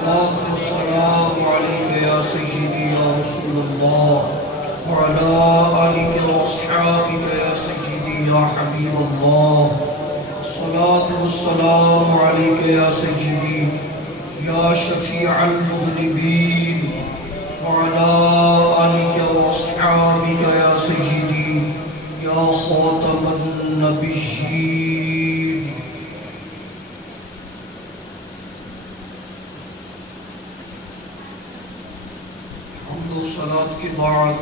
الصلاة والسلام عليك يا سيدي يا رسول الله وعلى آلك وأصحابك يا سيدي يا حبيب الله. الصلاة والسلام عليك يا سيدي يا شفيع المذنبين وعلى آلك وأصحابك يا سيدي يا خاتم النبيين. حمد و صلاة کے بعد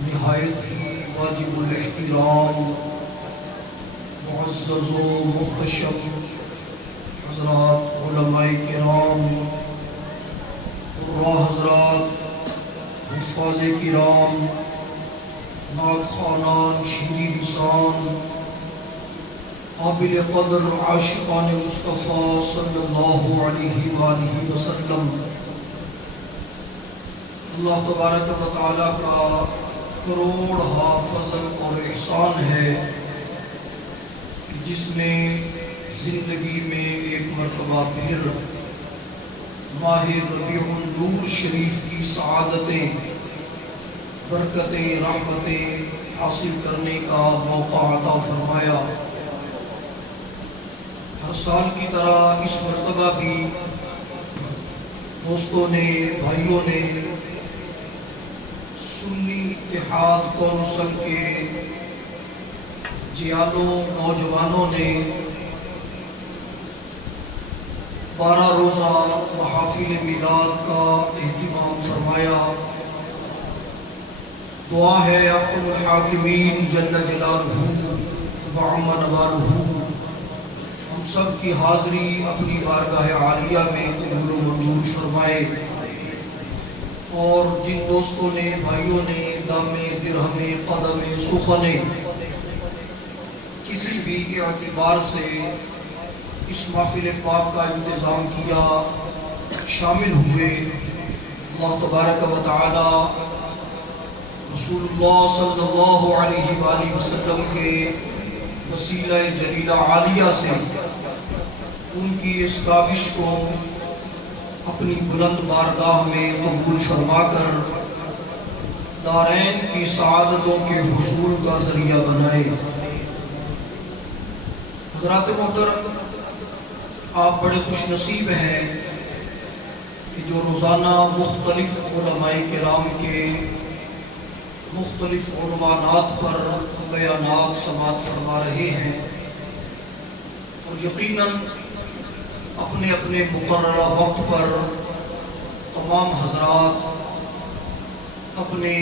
نہایت ہی واجب الاحترام معزز و محتشم حضرات علماء کرام، قراء حضرات، حفاظ کرام، نعت خوانان، شیریں لسان، قابل قدر عاشقان مصطفیٰ صلی اللہ علیہ وآلہ وسلم، اللہ تبارک و تعالیٰ کا کروڑ ہا فضل اور احسان ہے جس نے زندگی میں ایک مرتبہ پھر ماہ ربیع النور شریف کی سعادتیں، برکتیں، رحمتیں حاصل کرنے کا موقع عطا فرمایا۔ ہر سال کی طرح اس مرتبہ بھی دوستوں نے، بھائیوں نے، سنی اتحاد کونسل کے جیالوں، نوجوانوں نے 12 روزہ محافل میلاد کا اہتمام فرمایا۔ دعا ہے احکم الحاکمین جل جلالہ وعم نوالہ ہم سب کی حاضری اپنی بارگاہ عالیہ میں قبول و منظور فرمائے، اور جن دوستوں نے، بھائیوں نے دامِ درہم قدم سخن کسی بھی اعتبار سے اس محفل پاک کا انتظام کیا، شامل ہوئے، اللہ تبارک و تعالی رسول اللہ صلی اللہ علیہ وآلہ وسلم کے وسیلہ جلیلہ عالیہ سے ان کی اس کاوش کو اپنی بلند بارگاہ میں قبول فرما کر دارین کی سعادتوں کے حصول کا ذریعہ بنائے۔ حضرات محترم، آپ بڑے خوش نصیب ہیں کہ جو روزانہ مختلف علماء کرام کے مختلف عنوانات پر بیانات سماعت فرما رہے ہیں، اور یقیناً اپنے اپنے مقررہ وقت پر تمام حضرات اپنے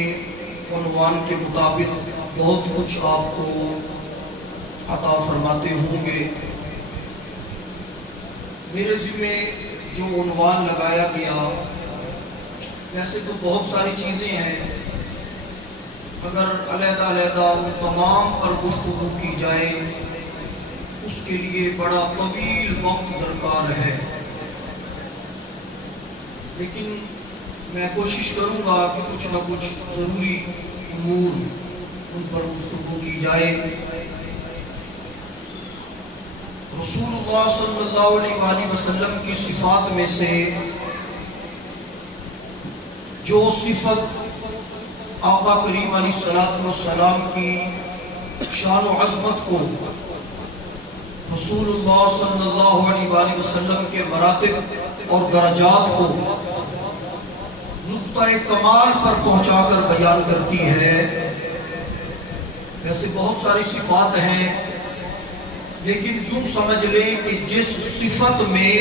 عنوان کے مطابق بہت کچھ آپ کو عطا فرماتے ہوں گے۔ میرے ذمہ جو عنوان لگایا گیا، ویسے تو بہت ساری چیزیں ہیں، اگر علیحدہ علیحدہ ان تمام پر گفتگو کی جائے اس کے لیے بڑا طویل وقت درکار ہے، لیکن میں کوشش کروں گا کہ کچھ نہ کچھ ضروری امور ان پر گفتگو کی جائے۔ رسول اللہ صلی اللہ علیہ وآلہ وسلم کی صفات میں سے جو صفت آقا کریم علیہ السلام کی شان و عظمت کو، رسول اللہ صلی اللہ علیہ وآلہ وسلم کے مراتب اور درجات کو نقطہ کمال پر پہنچا کر بیان کرتی ہے۔ ویسے بہت ساری صفات ہیں، لیکن یوں سمجھ لیں کہ جس صفت میں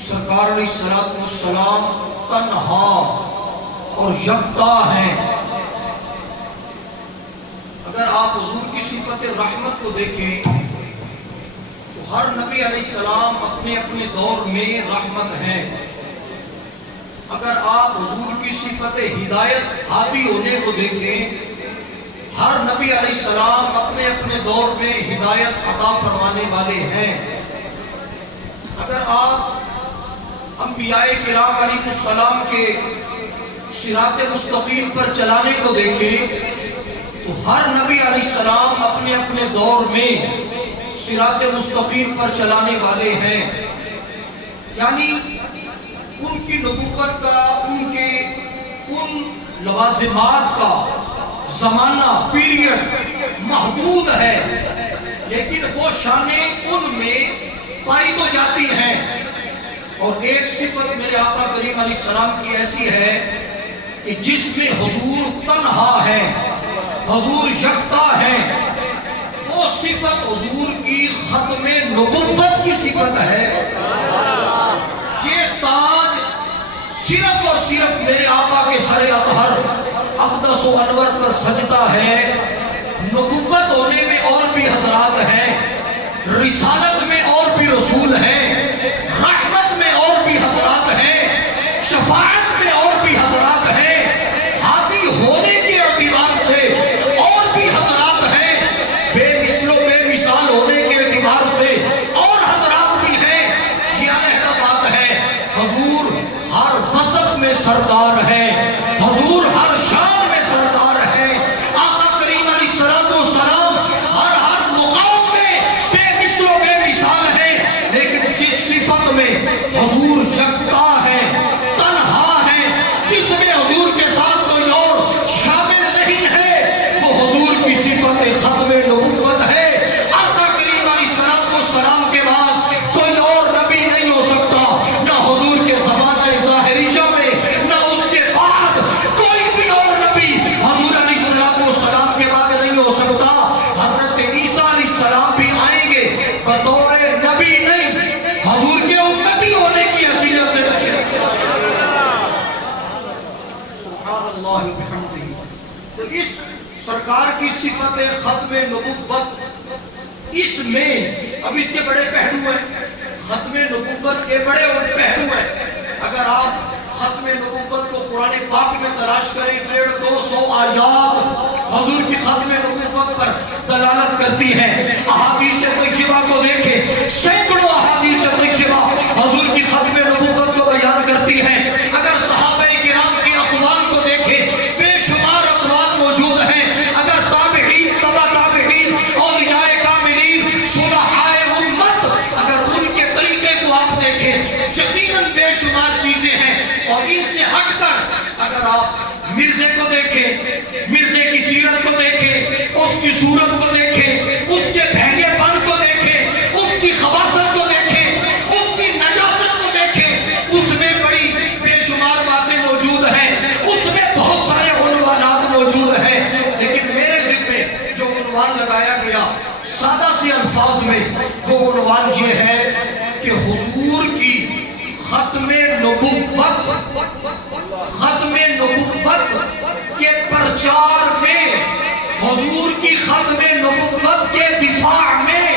سرکار علیہ السلام تنہا اور یکتا ہیں، اگر آپ حضور کی صفت رحمت کو دیکھیں تو ہر نبی علیہ السلام اپنے اپنے دور میں رحمت ہیں۔ اگر آپ حضور کی صفت ہدایت، ہادی ہونے کو دیکھیں، ہر نبی علیہ السلام اپنے اپنے دور میں ہدایت عطا فرمانے والے ہیں۔ اگر آپ انبیاء کرام علیہ السلام کے صراط مستقیم پر چلانے کو دیکھیں تو ہر نبی علیہ السلام اپنے اپنے دور میں صراط مستقیم پر چلانے والے ہیں۔ یعنی ان کی نبوت کا، ان کے ان لوازمات کا زمانہ پیریڈ محدود ہے، لیکن وہ شانیں ان میں پائی تو جاتی ہیں۔ اور ایک صفت میرے آقا کریم علیہ السلام کی ایسی ہے کہ جس میں حضور تنہا ہے، حضور یکتا ہے، وہ صفت حضور کی ختم نبوت کی صفت ہے۔ یہ تاج صرف اور صرف میرے آقا کے سر اطہر اقدس و انور پر سجدہ ہے۔ نبوت ہونے میں اور بھی حضرات ہیں، رسالت میں اور بھی رسول ہیں، رحمت میں اور بھی حضرات ہیں، شفاعت میں اور بھی حضرات ہیں، ہادی ہونے کے اعتبار سے اور بھی حضرات ہیں، بے مثل و بے مثال ہونے کے اعتبار سے اور حضرات بھی ہیں۔ یہ علیحدہ بات ہے، حضور ہر وصف میں سردار ہے، حضور ہر شان میں سردار ہے۔ آقا کریم علیہ السلام ہر مقام میں بے مثل و بے مثال ہے، لیکن جس صفت میں حضور جگتا ہے، تنہا ہے، جس میں حضور کے ساتھ کوئی اور شامل نہیں ہے، وہ حضور کی صفت ختم نبوت ہے۔ آقا کریم علیہ السلام کے بعد کوئی اور نبی نہیں ہو سکتا، نہ حضور کے زمانہ ظاہریہ میں، نہ اس کے بعد کوئی بھی اور نبی حضور علیہ السلام کے بعد نہیں ہو سکتا۔ حضرت عیسیٰ علیہ السلام بھی آئیں گے بطور نبی نہیں، حضور کے امتی ہونے کی حیثیت سے تشریف لائیں گے۔ سبحان اللہ بحمدہ۔ تو اس سرکار کی صفت ختم نبوت، اس میں اب اس کے بڑے پہلو ہیں، ختم نبوت کے بڑے پہلو ہیں۔ اگر آپ ختم نبوت کو قرآن پاک میں تلاش کریں، 150 آیات حضور کی ختم نبوت پر دلالت کرتی ہیں۔ احادیث طیبہ کو دیکھیں، سینکڑوں احادیث طیبہ حضور کی ختم نبوت کو بیان کرتی ہیں۔ اگر صحابہ کرام کے اقوال کو دیکھیں، بے شمار اقوال موجود ہیں۔ اگر تابعین، تبع تابعین، اولیاء کاملین، صلحائے امت، اگر ان کے طریقے کو آپ دیکھیں، یقیناً بے شمار چیزیں ہیں۔ اور ان سے ہٹ کر اگر آپ مرزے کو دیکھیں، مرزے کی سیرت کو دیکھیں، اس کی صورت کو دیکھیں، اس کے بھینگے پن کو دیکھیں، اس کی خباثت کو دیکھیں، اس کی نجاست کو دیکھیں، اس میں بڑی بے شمار باتیں موجود ہیں، اس میں بہت سارے عنوانات موجود ہیں۔ لیکن میرے ذمے جو عنوان لگایا گیا سادہ سی الفاظ میں، وہ عنوان یہ ہے کہ حضور کی ختم نبوت کے پرچار میں، حضور کی ختم نبوت کے دفاع میں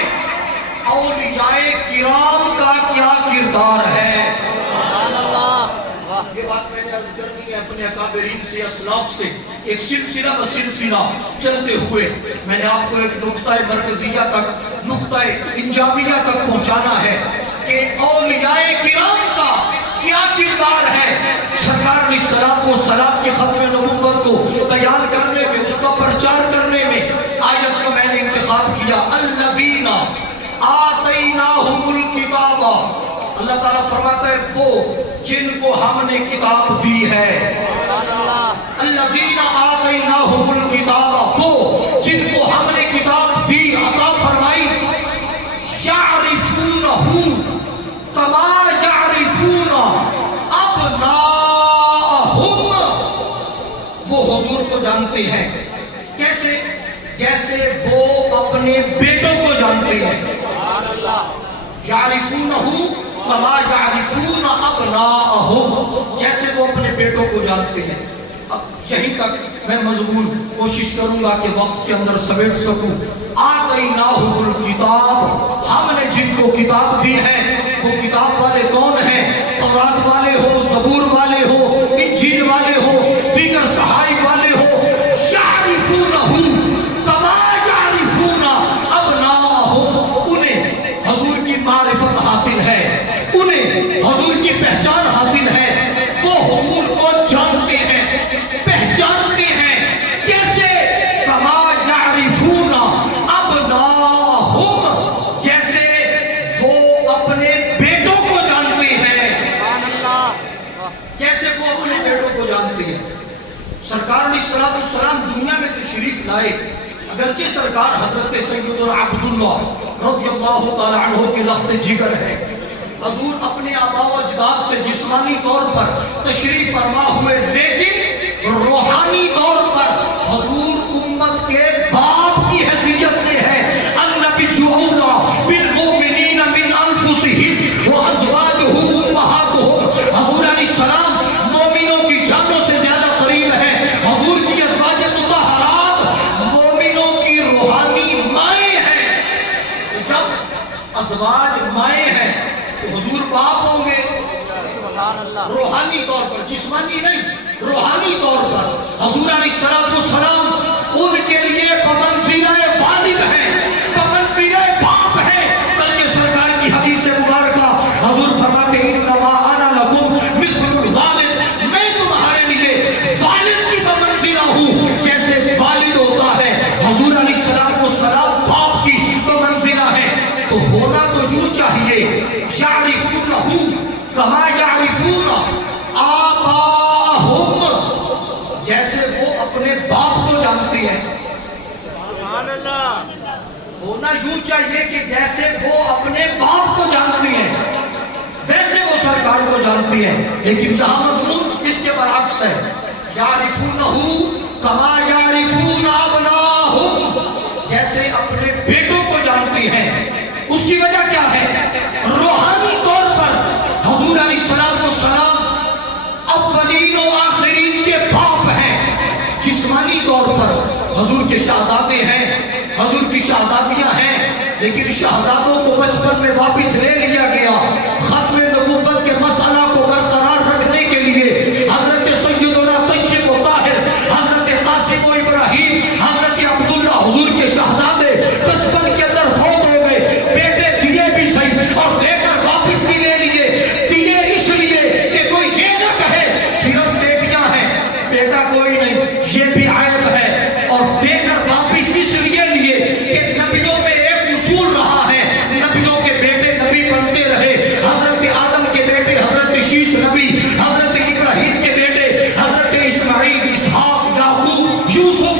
اولیاء کرام کا کیا کردار ہے۔ یہ بات میں نے عرض کرنی ہے اپنے اکابرین سے، اسلاف سے، ایک سلسلہ بسلسلہ چلتے ہوئے میں نے آپ کو ایک نقطہ مرکزیہ تک، نقطہ انجامیہ تک پہنچانا ہے کہ اولیاء کرام کا کیا کردار ہے۔ سرکار علیہ السلام کی ختم نبوت کو بیان کرنے میں، اس کا پرچار کرنے میں آیت کو میں نے انتخاب کیا، الذین آتیناہم الکتاب۔ اللہ تعالیٰ فرماتا ہے وہ جن کو ہم نے کتاب دی ہے۔ الذین آتیناہم الکتاب، وہ جن کو ہم نے کتاب دی، عطا فرمائی، یعرفونہ کما یعرفون ابناءہم، وہ حضور کو جانتے ہیں کیسے؟ جیسے وہ اپنے بیٹوں کو جانتے ہیں۔ یعرفونہ کما یعرفون ابناءہم، جیسے وہ اپنے بیٹوں کو جانتے ہیں۔ اب یہیں تک میں مضمون کوشش کروں گا کہ وقت کے اندر سمیٹ سکوں۔ آتیناہم الکتاب، ہم نے جن کو کتاب دی ہے، وہ کتاب والے کون ہیں؟ تورات والے ہو، زبور والے ہو، انجیل والے ہو، دیگر صحائف والے ہو، یعرفونہ کما یعرفون ابناءہم، انہیں حضور کی معرفت حاصل ہے، انہیں حضور کی پہچان حاصل ہے، وہ حضور کو جانتے ہیں، پہچانتے ہیں۔ کیسے؟ کما یعرفون ابناءہم، جیسے وہ اپنے بیٹوں کو جانتے ہیں۔ سرکار علیہ السلام دنیا میں تشریف لائے، اگرچہ سرکار حضرت سیدنا عبداللہ رضی اللہ تعالی عنہ کے لخت جگر ہے، حضور اپنے آباء و اجداد سے جسمانی طور پر تشریف فرما ہوئے، لیکن روحانی طور پر حضور امت کے باپ کی حیثیت سے ہے۔ النبی اولیٰ بالمؤمنین من انفسہم وازواجہ امہاتہم، حضور علیہ السلام مومنوں کی جانوں سے زیادہ قریب ہے۔ حضور کی ازواج مطہرات مومنوں کی روحانی مائیں ہیں۔ جب ازواج مائیں ہیں تو حضور باپ ہوں گے روحانی طور پر، جسمانی نہیں، روحانی طور پر۔ حضور علیہ السلام ان کے لیے بمنزلہ والد ہیں، بمنزلہ باپ ہیں، بلکہ سرکار کی حدیث مبارکہ حضور فرماتے ہیں انما انا لکم مثل الوالد، میں تمہارے لیے والد کی بمنزلہ ہوں، جیسے والد ہوتا ہے حضور علیہ السلام باپ کی بمنزلہ ہے۔ تو ہونا تو یوں چاہیے، یعرفونہ کما یعرفون آباءہم، جیسے وہ اپنے باپ کو جانتی ہے۔ ہونا یوں چاہیے کہ جیسے وہ اپنے باپ کو جانتی ہیں ویسے وہ سرکار کو جانتی ہیں، لیکن جہاں مضمون اس کے برعکس ہے، یعرفونہ کما یعرفون ابناءہم، جیسے اپنے بیٹوں کو جانتی ہیں۔ اس کی وجہ کیا ہے؟ روحانی طور پر حضور علیہ السلام اولین و آخرین کے باپ ہیں، جسمانی طور پر حضور کے شہزادے ہیں، حضور کی شہزادیاں ہیں، لیکن شہزادوں کو بچپن میں واپس لے لیا گیا۔ ختم نبوت کے مسئلہ کو برقرار رکھنے کے لیے حضرت سیدنا طیب و طاہر، حضرت قاسم و ابراہیم، حضرت عبداللہ حضور کے شہزادے بچپن کے اندر فوت ہو گئے، بیٹے دیے بھی صحیح اور دے کر واپس بھی لے لیے، دیے اس لیے کہ کوئی یہ نہ کہے صرف بیٹیاں ہیں، بیٹا کوئی نہیں، یہ بھی عیب ہے، اور دے کر واپس اس لیے کہ نبیوں میں ایک اصول رہا ہے، نبیوں کے بیٹے نبی بنتے رہے، حضرت آدم کے بیٹے حضرت شیش نبی، حضرت ابراہیم کے بیٹے حضرت اسماعیل، اسحاق، یعقوب، یوسف،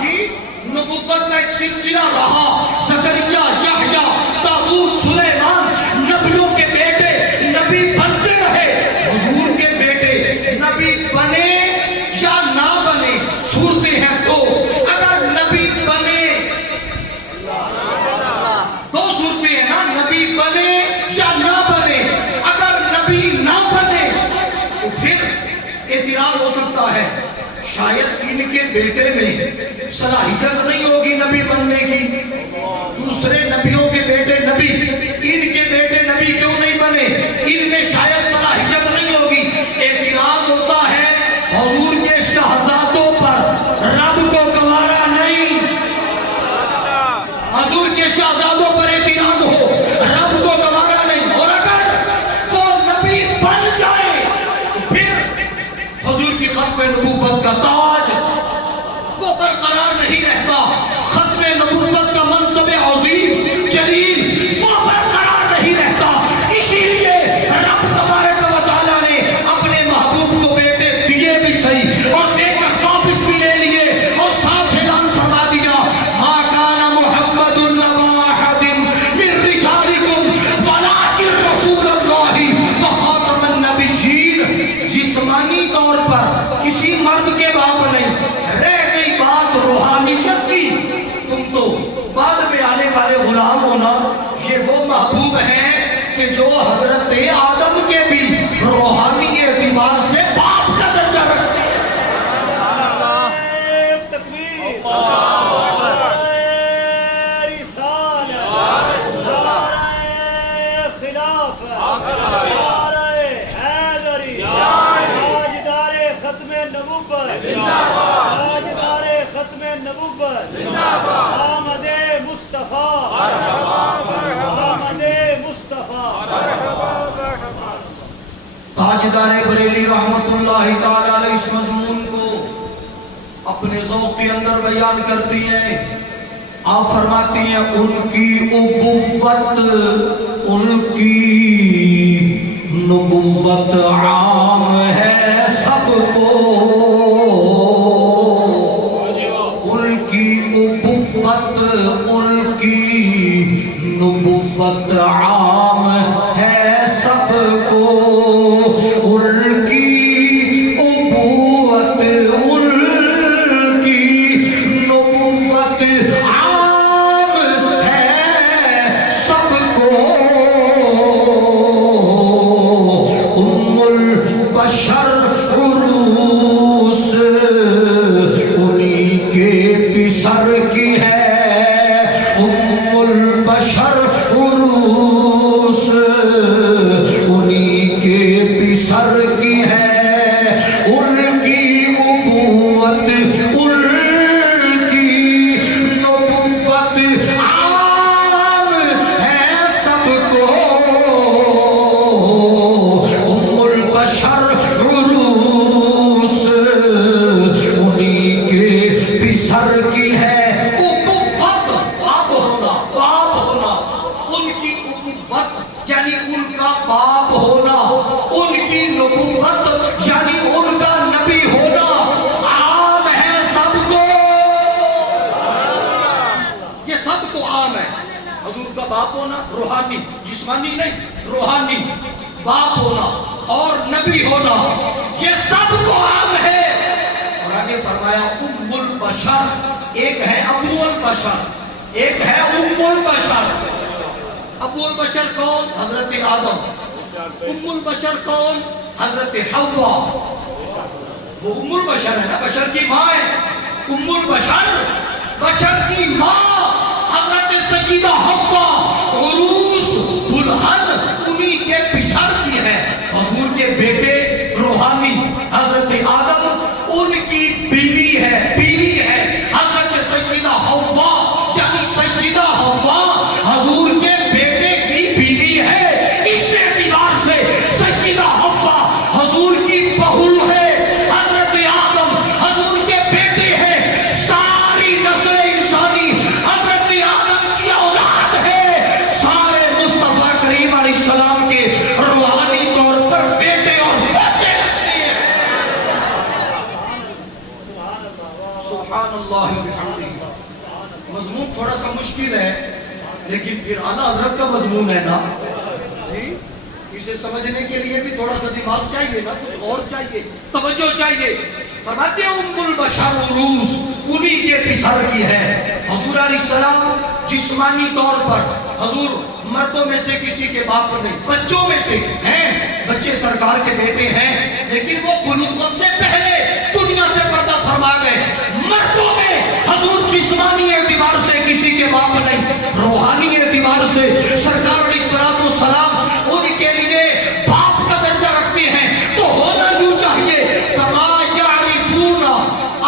جی نبوت کا ایک سلسلہ رہا۔ زکریا، یحییٰ، داؤد، سلیمان، نبیوں کے بیٹے نبی بنتے رہے۔ حضور کے بیٹے نبی بنے یا نہ بنے، صورتیں ہیں دو، اگر نبی بنے، دو صورتیں ہیں نا، نبی بنے یا نہ بنے، اگر نبی نہ بنے تو پھر اعتراض ہو سکتا ہے، شاید ان کے بیٹے میں صلاحیت نہیں ہوگی نبی بننے کی، دوسرے نبیوں کے بیٹے نبی، ان کے بیٹے نبی کیوں نہیں بنے، ان میں شاید صلاحیت نہیں ہوگی۔ اعتراض ہوتا ہے حضور کے شہزادوں پر، رب کو گوارا نہیں، حضور کے شہزادوں پر اعتراض ہو، رب کو گوارا نہیں، اور اگر وہ نبی بن جائے تو پھر حضور کی ختم نبوت کا تاج وہ برقرار نہیں رہتا، ختم نبوت کا منصب عظیم جلیل وہ برقرار نہیں رہتا۔ اسی لیے رب تبارک و تعالیٰ نے اپنے محبوب کو بیٹے دیے بھی صحیح اور دے کر واپس بھی لے لیے، اور ساتھ اعلان فرما دیا ما کان محمد نبا احد من رجالکم ولکن رسول اللہ وخاتم النبیین۔ جسمانی طور پر کسی مرد کے باپ نہیں، رہ گئی بات روحانیت کی، تم تو بعد میں آنے والے غلام ہونا، یہ وہ محبوب ہیں کہ جو حضرت آدم کے بھی روحانی اعتبار سے باپ کا درجہ رکھتے ہیں۔ آمد مصطفیٰ، آمد مصطفیٰ۔ تاجدار بریلی رحمت اللہ تعالی علیہ اس مضمون کو اپنے ذوق کے اندر بیان کرتی ہیں۔ آپ فرماتی ہیں ان کی ابوت، ان کی نبوت عام ہے سب کو، نبوت عام ہے سب کو، ان کی ابوت ان کی نبوت عام ہے سب کو، ام البشر عروس انہی کے پسر کی ہے، ام البشر عروس انہی کے پسر کی ہے، ان کی ابوت ان کی نبوت عام ہے سب کو، ام البشر عروس انہی کے پسر کی ہے، یعنی ان کا باپ ہونا، ان کی نبوت یعنی ان کا نبی ہونا عام ہے سب کو، یہ سب کو عام ہے۔ حضور کا باپ ہونا روحانی، جسمانی نہیں، روحانی باپ ہونا اور نبی ہونا یہ سب کو عام ہے۔ اور آگے فرمایا ام البشر، ایک ہے ابو البشر، ایک ہے ام البشر۔ ابو البشر کون؟ حضرت آدم۔ ام البشر کون؟ حضرت حوا۔ وہ ام البشر ہے نا، بشر کی ماں ہے۔ ام البشر بشر کی ماں حضرت سیدہ حوا عروس دلہن انہی کے پسر کی ہے۔ حضور کے بیٹے روحانی حضرت آدم ان کی بیوی ہے، بیوی ہے حضرت سیدہ حوا، یعنی سیدہ حوا حضور کے بیوی ہے۔ اس اعتبار سے سیدہ حوا حضور کی بہو ہے، حضرت آدم حضور کے بیٹے ہیں، ساری نسل انسانی حضرت آدم کی اولاد ہے، سارے مصطفیٰ کریم علیہ السلام کے روحانی طور پر بیٹے اور بیٹے رکھتے ہیں۔ سبحان اللہ وبحمدہ۔ مضمون تھوڑا سا مشکل ہے لیکن پھر اعلیٰ حضرت کا مضمون ہے نا، اسے سمجھنے کے لیے بھی تھوڑا سا دماغ چاہیے نا، کچھ اور چاہیے، توجہ چاہیے۔ فرماتے ہیں ام البشر عروس انہی کے پسر کی ہے۔ حضور علیہ السلام جسمانی طور پر حضور مردوں میں سے کسی کے باپ نہیں، بچوں میں سے ہیں، بچے سرکار کے بیٹے ہیں، لیکن وہ بلوغت سے پہلے دنیا سے پردہ فرما گئے۔ مردوں میں حضور جسمانی اعتبار سے کسی کے باپ نہیں، روحانی اعتبار سے سرکار علیہ السلام ان کے لیے باپ کا درجہ رکھتے ہیں۔ تو ہونا یوں چاہیے کما یعرفون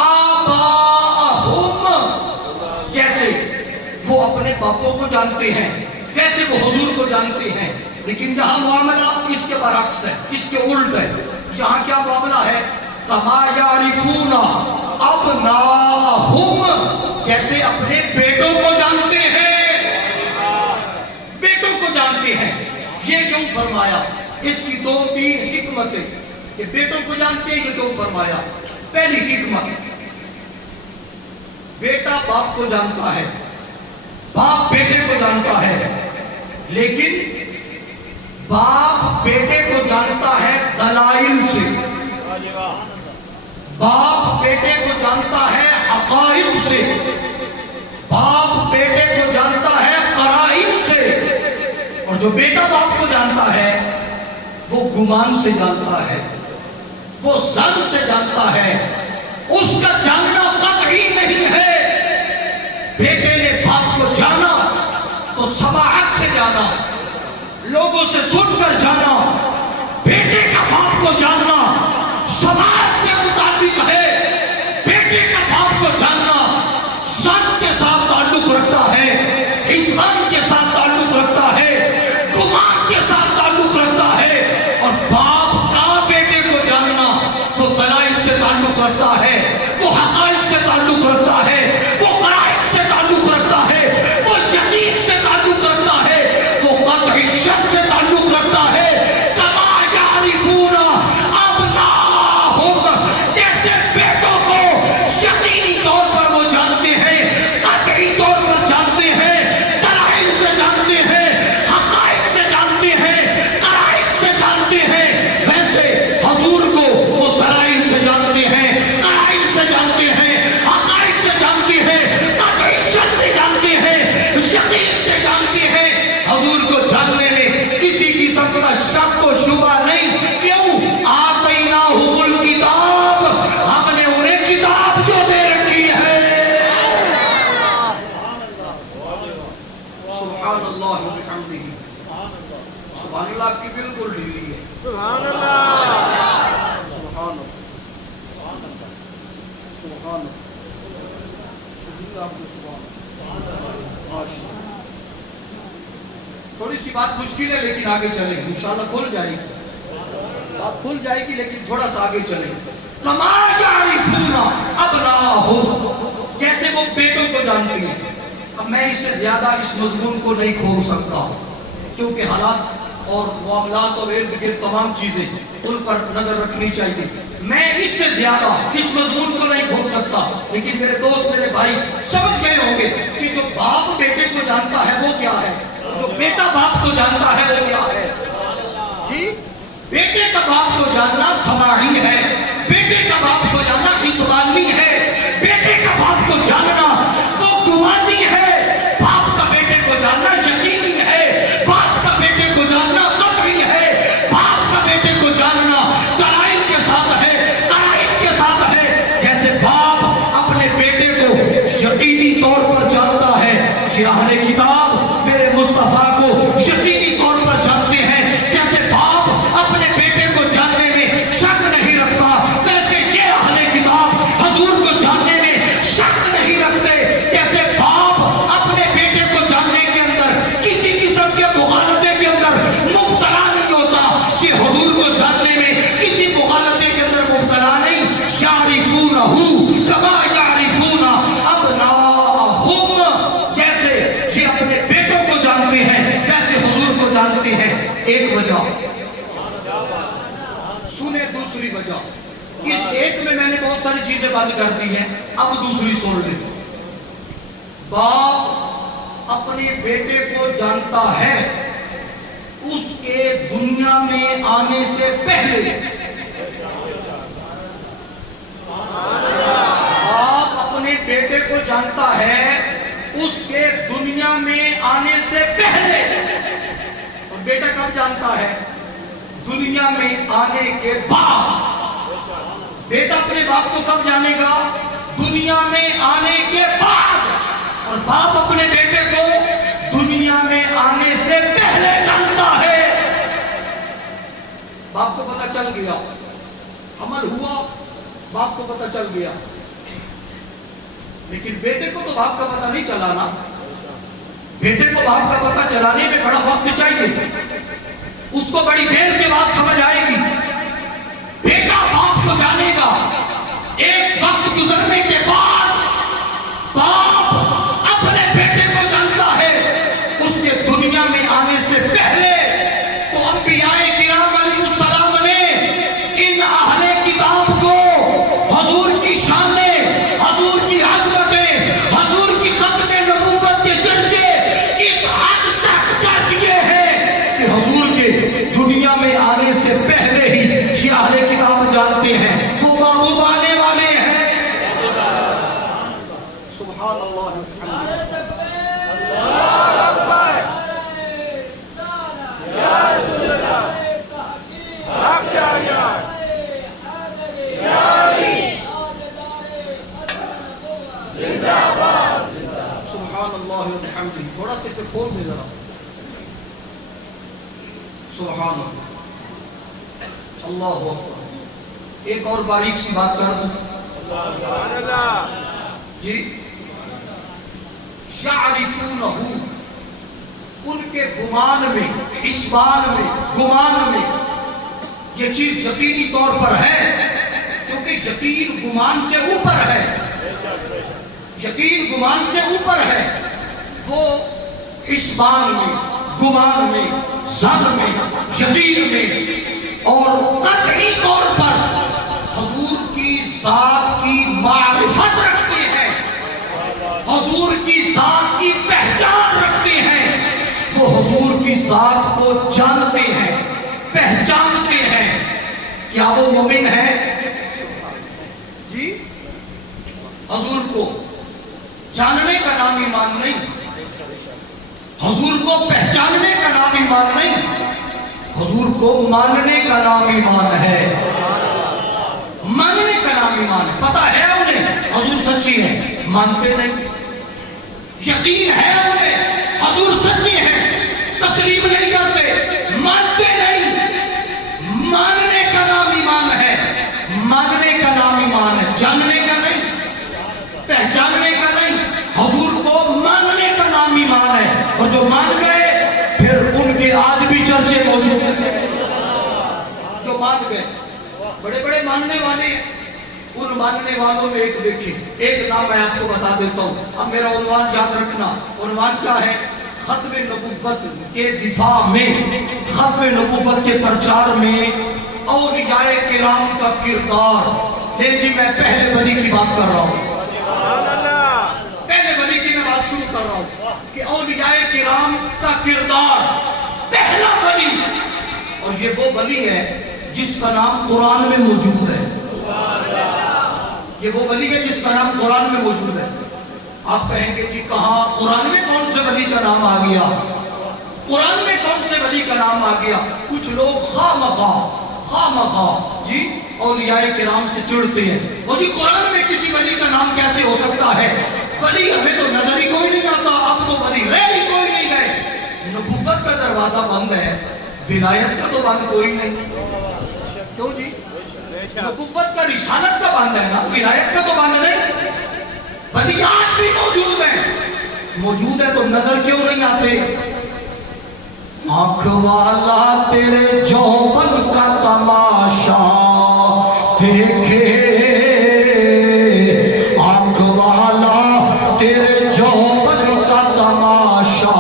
آباءہم، جیسے وہ اپنے باپوں کو جانتے ہیں ویسے وہ حضور کو جانتے ہیں۔ لیکن یہاں معاملہ اس کے برعکس ہے، اس کے الٹ ہے۔ یہاں کیا معاملہ ہے؟ کما یعرفون ابناءہم، جیسے اپنے بیٹوں کو جانتے ہیں، بیٹوں کو جانتے ہیں۔ یہ کیوں فرمایا؟ اس کی دو تین حکمتیں کہ بیٹوں کو جانتے ہیں، یہ کیوں فرمایا؟ پہلی حکمت، بیٹا باپ کو جانتا ہے، باپ بیٹے کو جانتا ہے، لیکن باپ بیٹے کو جانتا ہے دلائل سے، باپ بیٹے کو جانتا ہے حقائق سے، باپ بیٹے کو جانتا ہے قرائن سے، اور جو بیٹا باپ کو جانتا ہے وہ گمان سے جانتا ہے، وہ ظن سے جانتا ہے، اس کا جاننا قطعی نہیں ہے۔ بیٹے نے باپ کو جانا تو سماعت سے جانا، لوگوں سے سن کر جانا، بیٹے کا باپ کو جاننا سماعت سے متعلق ہے، بیٹے کا باپ کو جاننا ظن کے ساتھ تعلق رکھتا ہے، حسبان کے ساتھ تعلق رکھتا ہے، گمان کے ساتھ تعلق رکھتا ہے، اور باپ کا بیٹے کو جاننا وہ دلائل سے تعلق رکھتا ہے، وہ حقائق سے تعلق رکھتا ہے، وہ قرائن سے تعلق رکھتا ہے، وہ یقین سے تعلق رکھتا ہے، وہ قطعی شک سے تعلق رکھتا ہے۔ کما یعرفون ابناءہم، سبحان اللہ آپ کی بالکل ڈھیلی ہے. سبحان اللہ. سبحان اللہ. سبحان اللہ. تھوڑی سی بات مشکل ہے لیکن آگے چلیں گے انشاءاللہ کھل جائے گی. بات کھل جائے گی لیکن تھوڑا سا آگے چلیں گے. کما یعرفون ابناءہم، جیسے وہ بیٹوں کو جانتی ہیں. اب میں اس سے زیادہ اس مضمون کو نہیں کھول سکتا کیونکہ حالات اور معاملات اور ارد گرد تمام چیزیں ان پر نظر رکھنی چاہیے. میں اس سے زیادہ اس مضمون کو نہیں کھول سکتا لیکن میرے دوست میرے بھائی سمجھ گئے ہوں گے کہ جو باپ بیٹے کو جانتا ہے وہ کیا ہے، جو بیٹا باپ کو جانتا ہے وہ کیا ہے. جی بیٹے کا باپ کو جاننا سماڑی ہے، بیٹے کا باپ کو جاننا اسماعیلی ہے، بیٹے کا باپ کو جاننا وہ گمانی ہے، باپ کا بیٹے کو جاننا یقینی ہے، باپ کا بیٹے کو جاننا قطعی ہے، باپ کا بیٹے کو جاننا دلائل کے ساتھ ہے، قرائن کے ساتھ ہے. جیسے باپ اپنے بیٹے کو یقینی طور پر جانتا ہے، یہ اہل کتاب میرے مصطفیٰ کو یقینی طور پر جانتے ہیں. جیسے باپ اپنے بیٹے کو جاننے میں شک نہیں رکھتا، ویسے یہ اہل کتاب حضور کو جاننے میں شک نہیں رکھتے. جیسے باپ اپنے بیٹے کو جاننے کے اندر کسی قسم کے مغالطے کے اندر مبتلا نہیں ہوتا، یہ حضور کو جاننے میں کسی مغالطے کے اندر مبتلا نہیں. یعرفونہ کما یعرفون ابناءہم، جیسے یہ اپنے بیٹوں کو جانتے ہیں ویسے حضور کو جانتے ہیں. ایک وجہ سنیں، دوسری وجہ اس ایک میں نے بہت ساری چیزیں بند کر دی ہیں، اب دوسری سن لیں. باپ اپنے بیٹے کو جانتا ہے اس کے دنیا میں آنے سے پہلے. باپ اپنے بیٹے کو جانتا ہے اس کے دنیا میں آنے سے پہلے. اور بیٹا کب جانتا ہے؟ دنیا میں آنے کے بعد. بیٹا اپنے باپ کو کب جانے گا؟ دنیا میں آنے کے بعد. اور باپ اپنے بیٹے کو دنیا میں آنے سے پہلے جانتا ہے. باپ کو پتہ چل گیا، عمل ہوا، باپ کو پتہ چل گیا، لیکن بیٹے کو تو باپ کا پتہ نہیں چلا نا. بیٹے کو باپ کا پتہ چلانے میں بڑا وقت چاہیے، اس کو بڑی دیر کے بعد سمجھ آئے گی. بیٹا باپ کو جانے گا ایک وقت گزرنے کے بعد. باپ اپنے بیٹے کو جانتا ہے اس کے دنیا میں آنے سے پہلے. تو انبیاء کرام علیہ السلام نے ان اہل کتاب کو حضور کی شانیں، حضور کی عظمتیں، حضور کی ختم نبوت کے درجے اس حد تک کر دیے ہیں کہ حضور کے دنیا میں آنے سے پہلے ہی یہ اہل کتاب جانتے ہیں وہ محبوب آنے والے ہیں. سبحان اللہ. سبحان اللہ وبحمدہ. تھوڑا سا اسے کھول دے ذرا. سبحان اللہ. اللہ اکبر. ایک اور باریک سی بات کر دوں. جی یعرفونہ، ان کے گمان میں، حسبان میں، گمان میں یہ چیز یقینی طور پر ہے کیونکہ یقین گمان سے اوپر ہے. یقین گمان سے اوپر ہے. وہ حسبان میں، گمان میں، ظن میں، یقین میں اور قطعی طور پر حضور کی ذات کی معرفت رکھتے ہیں، حضور کی ذات کی پہچان رکھتے ہیں. وہ حضور کی ذات کو جانتے ہیں، پہچانتے ہیں. کیا وہ مومن ہے؟ جی حضور کو جاننے کا نام ایمان نہیں، حضور کو پہچاننے کا نام ایمان نہیں، حضور کو ماننے کا نام ایمان ہے. ماننے کا نام ایمان ہے. پتہ ہے انہیں حضور سچی ہے، مانتے نہیں. یقین ہے انہیں حضور سچی ہے، تسلیم نہیں کرتے. جو مان گئے پھر ان کے آج بھی چرچے موجود ہیں، جو مان گئے بڑے بڑے ماننے والے ہیں۔ ان ماننے والوں میں ایک دیکھیں، ایک نام میں آپ کو بتا دیتا ہوں، اب میرا عنوان یاد رکھنا۔ عنوان کیا ہے؟ ختم نبوت کے دفاع میں، ختم نبوت کے پرچار میں اولیاء کرام کا کردار۔ جی میں پہلے ولی کی بات کر رہا ہوں، پہلے ولی کی میں بات شروع کر رہا ہوں کہ اولیاء کرام کا کردار، پہلا ولی، اور یہ وہ ولی ہے جس کا نام قرآن میں موجود ہے۔ یہ وہ ولی ہے جس کا نام قرآن میں موجود ہے۔ آپ کہیں گے جی کہاں؟ قرآن میں کون سے ولی کا نام آ گیا؟ قرآن میں کون سے ولی کا نام آ گیا؟ کچھ لوگ خواہ جی اولیاء کرام سے چڑھتے ہیں، وہ جی قرآن میں کسی ولی کا نام کیسے ہو سکتا ہے؟ ولی ہمیں تو نظر ہی کوئی نہیں آتا، اب تو ولی رہ ہی کوئی نہیں گئے۔ نبوت کا دروازہ بند ہے، ولایت کا تو بند کوئی نہیں۔ کیوں جی؟ نبوت کا، رسالت کا بند ہے نا، ولایت کا تو بند نہیں۔ ولی آج بھی موجود ہے، موجود ہے تو نظر کیوں نہیں آتے؟ آنکھ والا تیرے جوبن کا تماشا دیکھے، آنکھ والا تیرے جوبن کا تماشا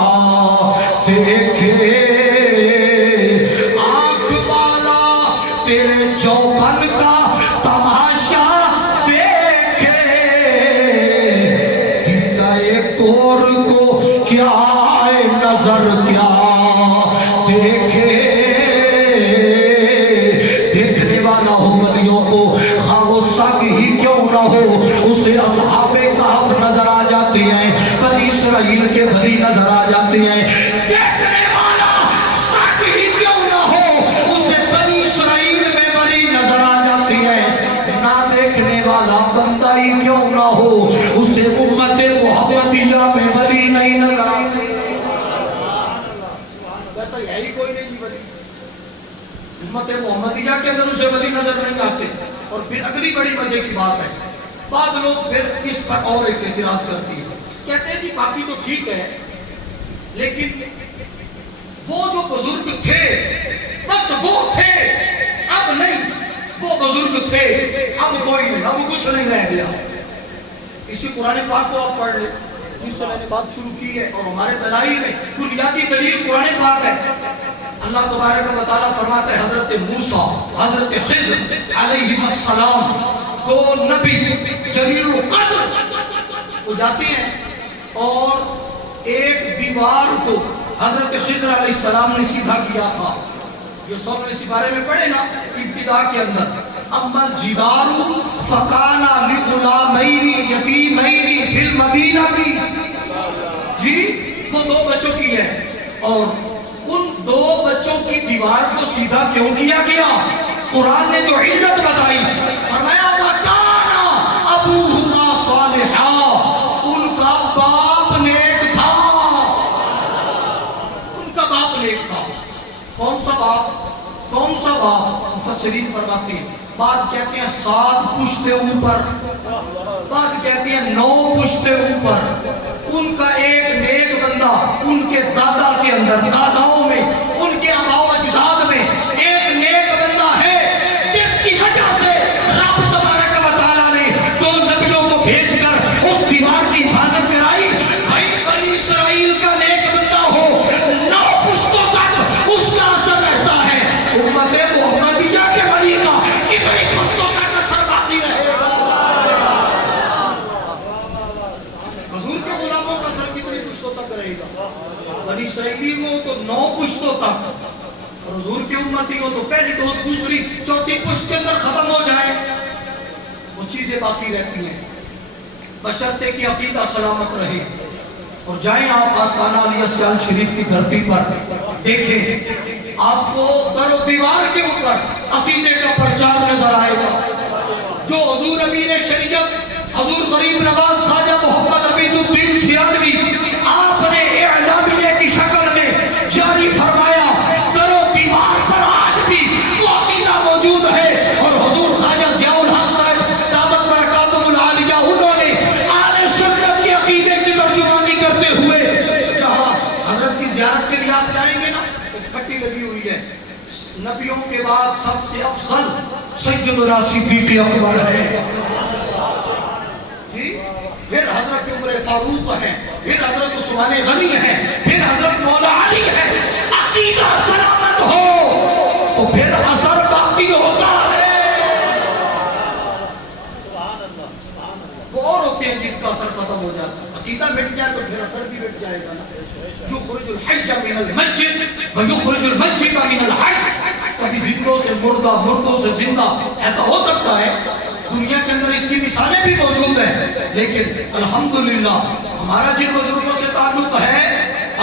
دیکھے، آنکھ والا تیرے جوبن کا تماشا دیکھے، دیدہ کور کو کیا آئے نظر کیا دیکھے، دیکھنے والا ہو ولیوں کو، خواہ وہ سگ ہی کیوں نہ ہو، اسے اصحاب کہف نظر آ جاتی ہیں، بنی اسرائیل کے ولی نظر آ جاتی ہیں۔ دیکھنے والا سگ ہی کیوں نہ ہو، اسے بنی اسرائیل میں ولی نظر آ جاتی ہیں۔ نہ دیکھنے والا بندہ ہی کیوں نہ ہو، اسے امت محمدیہ میں ولی نہیں نظر آتی۔ کہتا ہے ہی کوئی نہیں ولی، امت محمدیہ کے اندر اسے ولی نظر نہیں آتے۔ اور پھر اگلی بڑی مزے کی بات ہے، بعض لوگ پھر اس پر اور ایک اعتراض کرتی ہیں، کہتے ہیں کہ باقی تو ٹھیک ہے، لیکن وہ جو بزرگ تھے بس وہ تھے، اب نہیں، وہ بزرگ تھے اب کوئی نہیں، اب کچھ نہیں رہ گیا۔ اسی قرآن پاک کو آپ پڑھ لیں جس سے میں نے بات شروع کی ہے، اور ہمارے دلائل میں بنیادی دلیل قرآن پاک ہے۔ اللہ تبارک و تعالیٰ فرماتا ہے حضرت موسیٰ، حضرت خضر علیہ السلام، دو نبی جلیل القدر، وہ جاتے ہیں اور ایک دیوار کو حضرت خضر علیہ السلام نے سیدھا کیا تھا۔ جو سورہ اس بارے میں پڑھے نا ابتدا کے اندر، اما الجدار فکان لغلامین یتیمین فی المدینہ کی، جی وہ دو بچوں کی ہے، اور ان دو بچوں کی دیوار کو سیدھا کیوں کیا گیا؟ قرآن نے جو علت بتائی، فرمایا وَكَانَ أَبُوهُمَا صَالِحًا، ان کا باپ نیک تھا، ان کا باپ نیک تھا۔ کون سا باپ؟ کون سا باپ؟ مفسرین فرماتے ہیں، بعض کہتے ہیں 7 پشتے اوپر، بعض کہتے ہیں 9 پشتے اوپر، ان کا ایک نیک بندہ ان کے دادا کے اندر، داداؤں میں، ان کے آباء و اجداد میں ایک نیک بندہ ہے، جس کی وجہ سے رب تبارک و تعالیٰ نے 2 نبیوں کو بھیج کر اس دیوار کی حفاظت کرائی۔ بھائی بنی اسرائیل کا نیک بندہ ہو، 9 پشتوں تک اس کا اثر رہتا ہے، امت محمدیہ کے ولی کا کتنی پشتوں تک اثر باقی رہے گا؟ حضور کے غلاموں کا اثر کتنی پشتوں تک رہے گا؟ بنی اسرائیلی ہو تو 9 پشتوں تک، اور حضور کی امتی ہو تو پہلی 2 دوسری 4تھی پشت کے اندر ختم ہو جائے، وہ چیزیں باقی رہتی ہیں، بشرطے کی عقیدہ سلامت رہے۔ اور جائیں آپ آستانہ علیہ السلام شریف کی دھرتی پر، دیکھیں آپ کو در و دیوار کے اوپر عقیدے کا پرچار نظر آئے گا۔ جو حضور امیر شریعت حضور غریب نواز خواجہ محمد عبید الدین سیالوی آپ نے اعلامیہ کی شکل میں جاری فرمایا، در و دیوار پر آج بھی وہ عقیدہ موجود ہے۔ اور حضور خواجہ ضیاء الحق صاحب دامت برکاتہم العالیہ، انہوں نے اہل سنت کے عقیدے کی ترجمانی کرتے ہوئے جہاں حضرت لگی ہوئی ہے. نبیوں کے بعد سب سے افضل سیدنا صدیق اکبر ہے جی، پھر حضرت عمر فاروق ہیں، پھر حضرت عثمان غنی ہیں، پھر حضرت مولا علی ہے. عقیدہ سلامت ہو تو پھر اثر باقی ہوتا ہے. وہ اور ہوتے ہیں جن کا اثر ختم ہو جاتا ہے. عقیدہ مٹ جائے تو پھر اثر بھی مٹ جائے گا نا. یخرج الحی من المسجد ویخرج المسجد من الحی. کبھی زندوں سے مردہ، مردوں سے زندہ، ایسا ہو سکتا ہے. دنیا کے اندر اس کی مثالیں بھی موجود ہیں، لیکن الحمدللہ ہمارا جن بزرگوں سے تعلق ہے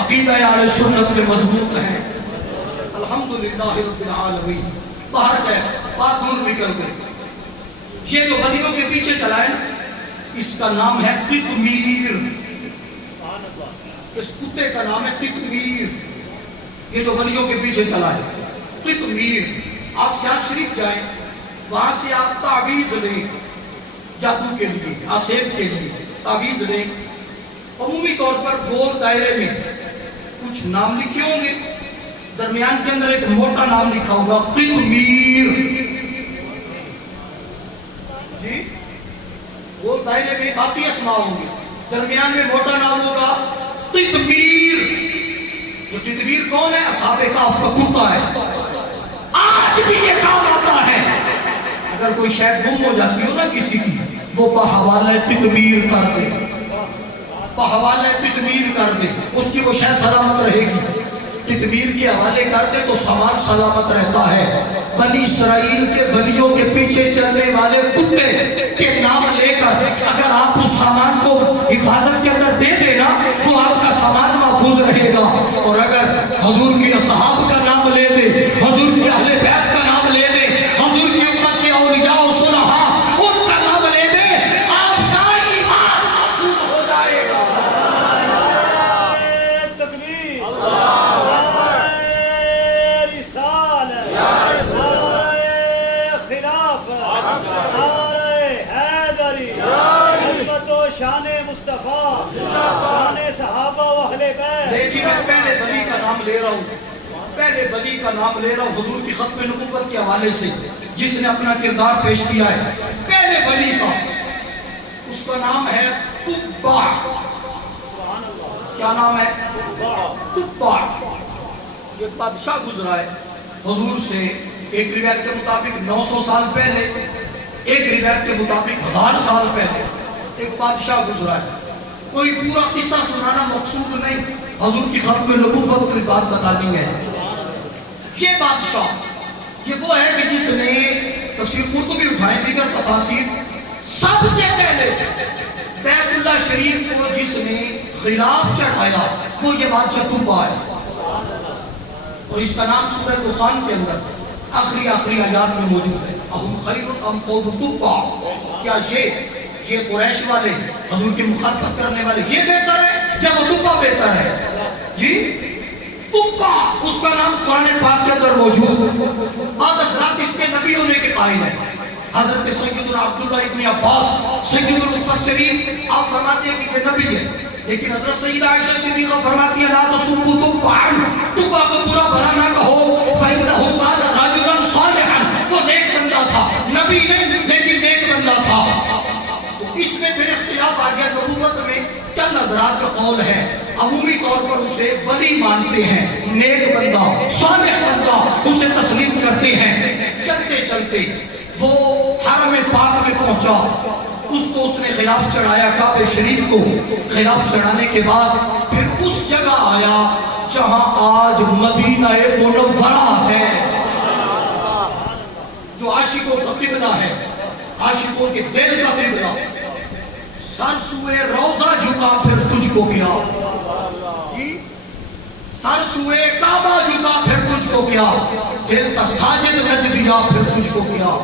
عقیدہ اہل سنت میں مضبوط ہے. الحمدللہ رب العالمین. باہر گئے، بات دور نکل گئی. یہ جو ولیوں کے پیچھے چلا ہے نا، اس کا نام ہے قطمیر. اس کتے کا نام ہے قطمیر. یہ جو ولیوں کے پیچھے چلا ہے قطمیر. آپ سیاحت شریف جائیں، وہاں سے آپ تعویذ لیں جادو کے لیے، آسیب کے لیے تعویذ لیں. عمومی طور پر گول دائرے میں کچھ نام لکھے ہوں گے، درمیان کے اندر ایک موٹا نام لکھا ہوگا قطمیر جی. گول دائرے میں باقی اسماء ہوں گے، درمیان میں موٹا نام ہوگا قطمیر. یہ قطمیر کون ہے؟ اصحاب کہف کا کتا ہے. آج بھی یہ کام آتا ہے. اگر کوئی شاید گم ہو جاتی ہو نا کسی کی، وہ بحوالہ قطمیر کر دے، بحوالہ قطمیر کر دے، اس کی وہ شاید سلامت رہے گی. قطمیر کے حوالے کر دے تو سامان سلامت رہتا ہے. بنی اسرائیل کے ولیوں کے پیچھے چلنے والے کتے کے نام لے کر اگر آپ اس سامان کو حفاظت کے اندر دے دینا، وہ آپ کا سامان محفوظ رہے گا. اور اگر حضور کی اصحاب کا نام لے دے، حضور کی اہل بیت کا نام لے دے، حضور کی امت کے اولیاء و صلحاء ان کا نام لے دے، آپ کا ایمان محفوظ ہو جائے گا. تکبیر، رسالہ، خلافت، حیدری، عظمت و شان مصطفیٰ، شان صحابہ و اہل بیت. لیکن میں پہلے ولی کا نام لے رہا ہوں، پہلے ولی کا نام لے رہا ہوں حضور کی ختم نبوت کے حوالے سے، جس نے اپنا کردار پیش کیا ہے. پہلے ولی کا، اس کا نام ہے تبع. کیا نام ہے؟ تبع. ایک بادشاہ گزرا ہے حضور سے، ایک روایت کے مطابق 900 سال پہلے، ایک روایت کے مطابق 1000 سال پہلے ایک بادشاہ گزرا ہے. کوئی پورا قصہ سنانا مقصود نہیں، حضور کی ختم نبوت کی بات بتانی ہے. یہ بادشاہ یہ وہ ہے کہ جس نے تفسیر قرطبی اٹھائے، دیگر تفاسیر، سب سے پہلے بیت اللہ شریف کو جس نے غلاف چڑھایا وہ یہ بادشاہ تبع ہے. اور اس کا نام سورہ دخان کے اندر آخری آیات میں موجود ہے. اہم خیر ام قوم تبع. کیا یہ قریش والے، حضور کی مخالفت کرنے والے، یہ بہتر ہے یا وہ تبع بہتر ہے جی؟ تبع اس کا نام قرآن پاک کے اندر موجود. بعض حضرات اس کے نبی ہونے کے قائل ہیں. حضرت سیدنا عبداللہ ابن عباس سید المفسرین، آپ فرماتے ہیں کہ یہ نبی ہے. لیکن حضرت سیدہ عائشہ صدیقہ فرماتی ہے لا تسبوا تبعا. تبع کو برا بھلا نہ کہو، فإنه كان رجلا صالحا. وہ نیک بندہ تھا، نبی نہیں لیکن نیک بندہ تھا. اس میں پھر اختلاف آ گیا. نبوت میں چند حضرات کا قول ہے، عمومی طور پر اسے ولی مانتے ہیں، نیک بندہ، صالح بندہ اسے تسلیم کرتے ہیں. چلتے چلتے وہ حرم پاک میں پہنچا، اس نے خلاف چڑھایا، کعبہ شریف کو خلاف چڑھانے کے بعد پھر اس جگہ آیا جہاں آج مدینہ منورہ ہے، جو عاشقوں کا قبلہ ہے، عاشقوں کے دل کا قبلہ. سر سوئے روضہ جھکا پھر تجھ کو کیا جی، سر سوئے کعبہ جھکا پھر تجھ کو کیا، دل کا ساجد نچ دیا پھر تجھ کو کیا.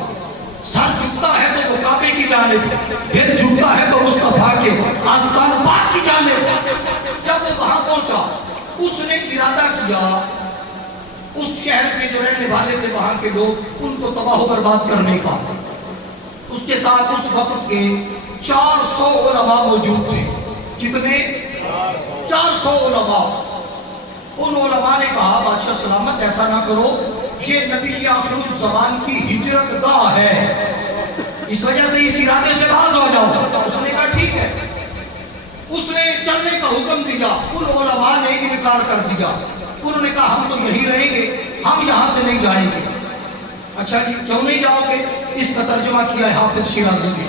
سر جھکتا ہے تو وہ کعبے کی جانب، دل جھکتا ہے تو مصطفیٰ کے آستان پاک کی جانب. جب وہ وہاں پہنچا اس نے ارادہ کیا اس شہر میں جو رہنے والے تھے وہاں کے لوگ ان کو تباہ و برباد کرنے کا. اس کے ساتھ اس وقت کے 400 علماء موجود تھے. کتنے؟ 400 علماء. ان علماء نے کہا بادشاہ سلامت ایسا نہ کرو، یہ نبی آخر الزمان کی ہجرت گاہ ہے، اس وجہ سے اس ارادے سے باز ہو جاؤ۔ اس نے کہا ٹھیک ہے، اس نے چلنے کا حکم دیا، ان علماء نے انکار کر دیا، انہوں نے کہا ہم تو یہی رہیں گے، ہم یہاں سے نہیں جائیں گے۔ اچھا جی کیوں نہیں جاؤ گے؟ اس کا ترجمہ کیا ہے حافظ شیرازی نے۔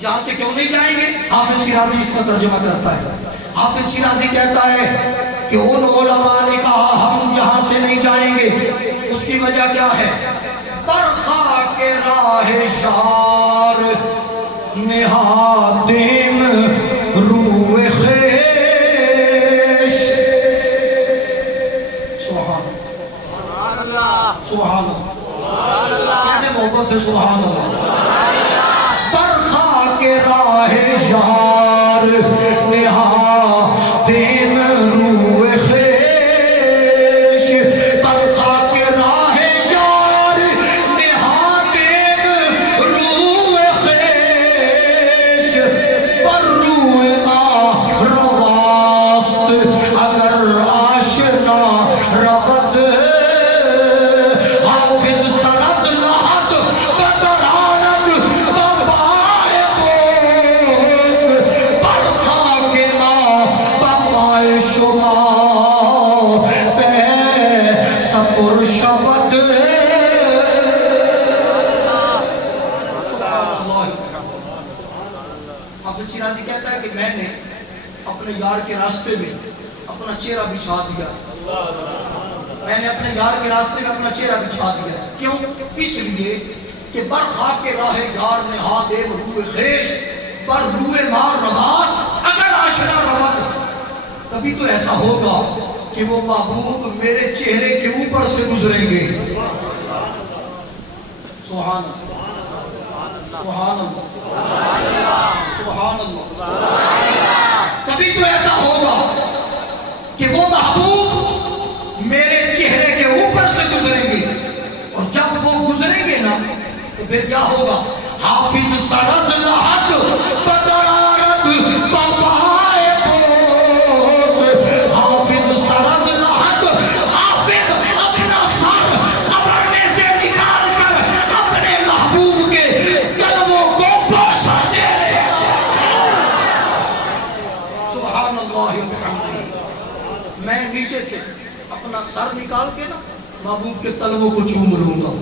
یہاں سے کیوں نہیں جائیں گے؟ حافظ شیرازی اس کا ترجمہ کرتا ہے۔ حافظ شیرازی کہتا ہے کہ ان علماء نے کہا ہم یہاں سے نہیں جائیں گے، اس کی وجہ کیا ہے؟ برخا کے راہ شار نہادیم روح خیش۔ سبحان اللہ، سبحان اللہ، کہنے محبت سے سبحان اللہ۔ برخا کے راہ شار نہادیم روح خیش، برخا کے راہ شار نہادیم روح خیش، پر روح ماہ رواست اگر آشنا رغد، حافظ سرز لحد بدرانت ببائے بوس، برخا کے ماہ ببائے شما پہ سپر شبد۔ حافظ شیرازی کہتا ہے کہ میں نے اپنے یار کے راستے میں اپنا چہرہ بچھا دیا، میں نے اپنے یار کے راستے میں اپنا چہرہ بچھا دیا۔ کیوں؟ اس لیے کہ برخا کے راہ یار نہادیم روح خیش، پر روح مار رواس اگر آشنا رود، تبھی تو ایسا ہوگا کہ وہ محبوب میرے چہرے کے اوپر سے گزریں گے۔ سبحان اللہ، سبحان اللہ، سبحان اللہ، تبھی تو ایسا ہوگا کہ وہ محبوب میرے چہرے کے اوپر سے گزریں گے، اور جب وہ گزریں گے نا تو پھر کیا ہوگا؟ حافظ سرز لحد بدرانت ببائے بوس، حافظ سرز لحد، حافظ اپنا سر قبر میں سے نکال کر اپنے محبوب کے قدموں کو بوسہ دے لے۔ سبحان اللہ وبحمدہ، میں نیچے سے اپنا سر نکال کے نا محبوب کے تلووں کو چوم لوں گا۔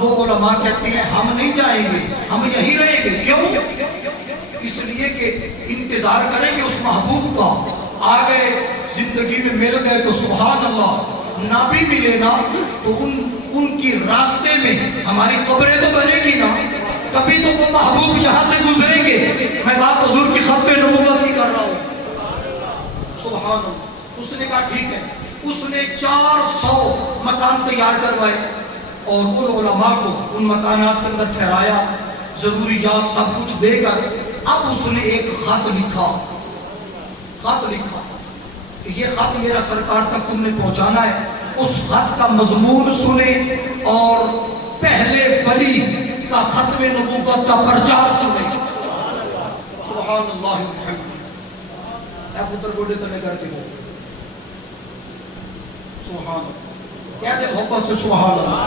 وہ علماء کہتے ہیں ہم نہیں جائیں گے، ہم یہی رہیں گے۔ کیوں؟ اس لیے کہ انتظار کریں گے اس محبوب کا، آ گئے زندگی میں مل گئے تو سبحان اللہ، نہ بھی ملے نا تو ان کی راستے میں ہماری قبریں تو بنے گی نا، کبھی تو وہ محبوب یہاں سے گزریں گے۔ میں بات حضور کی ختم نبوت کی کر رہا ہوں۔ سبحان اللہ۔ اس نے کہا ٹھیک ہے، اس نے 400 مکان تیار کروائے اور ان علماء کو ان مکانات کے اندر ٹھہرایا، ضروریات سب کچھ دے کر اب اس نے ایک خط لکھا، یہ خط میرا سرکار تک تم نے پہنچانا ہے۔ اس خط کا مضمون سنے اور پہلے ولی کا ختم نبوت کا پرچار سنے۔ سبحان اللہ وبحمدہ، اے پتر گوڑے تنے کر کے ہو، سبحان اللہ، کہہ دے محبت سے سبحان اللہ۔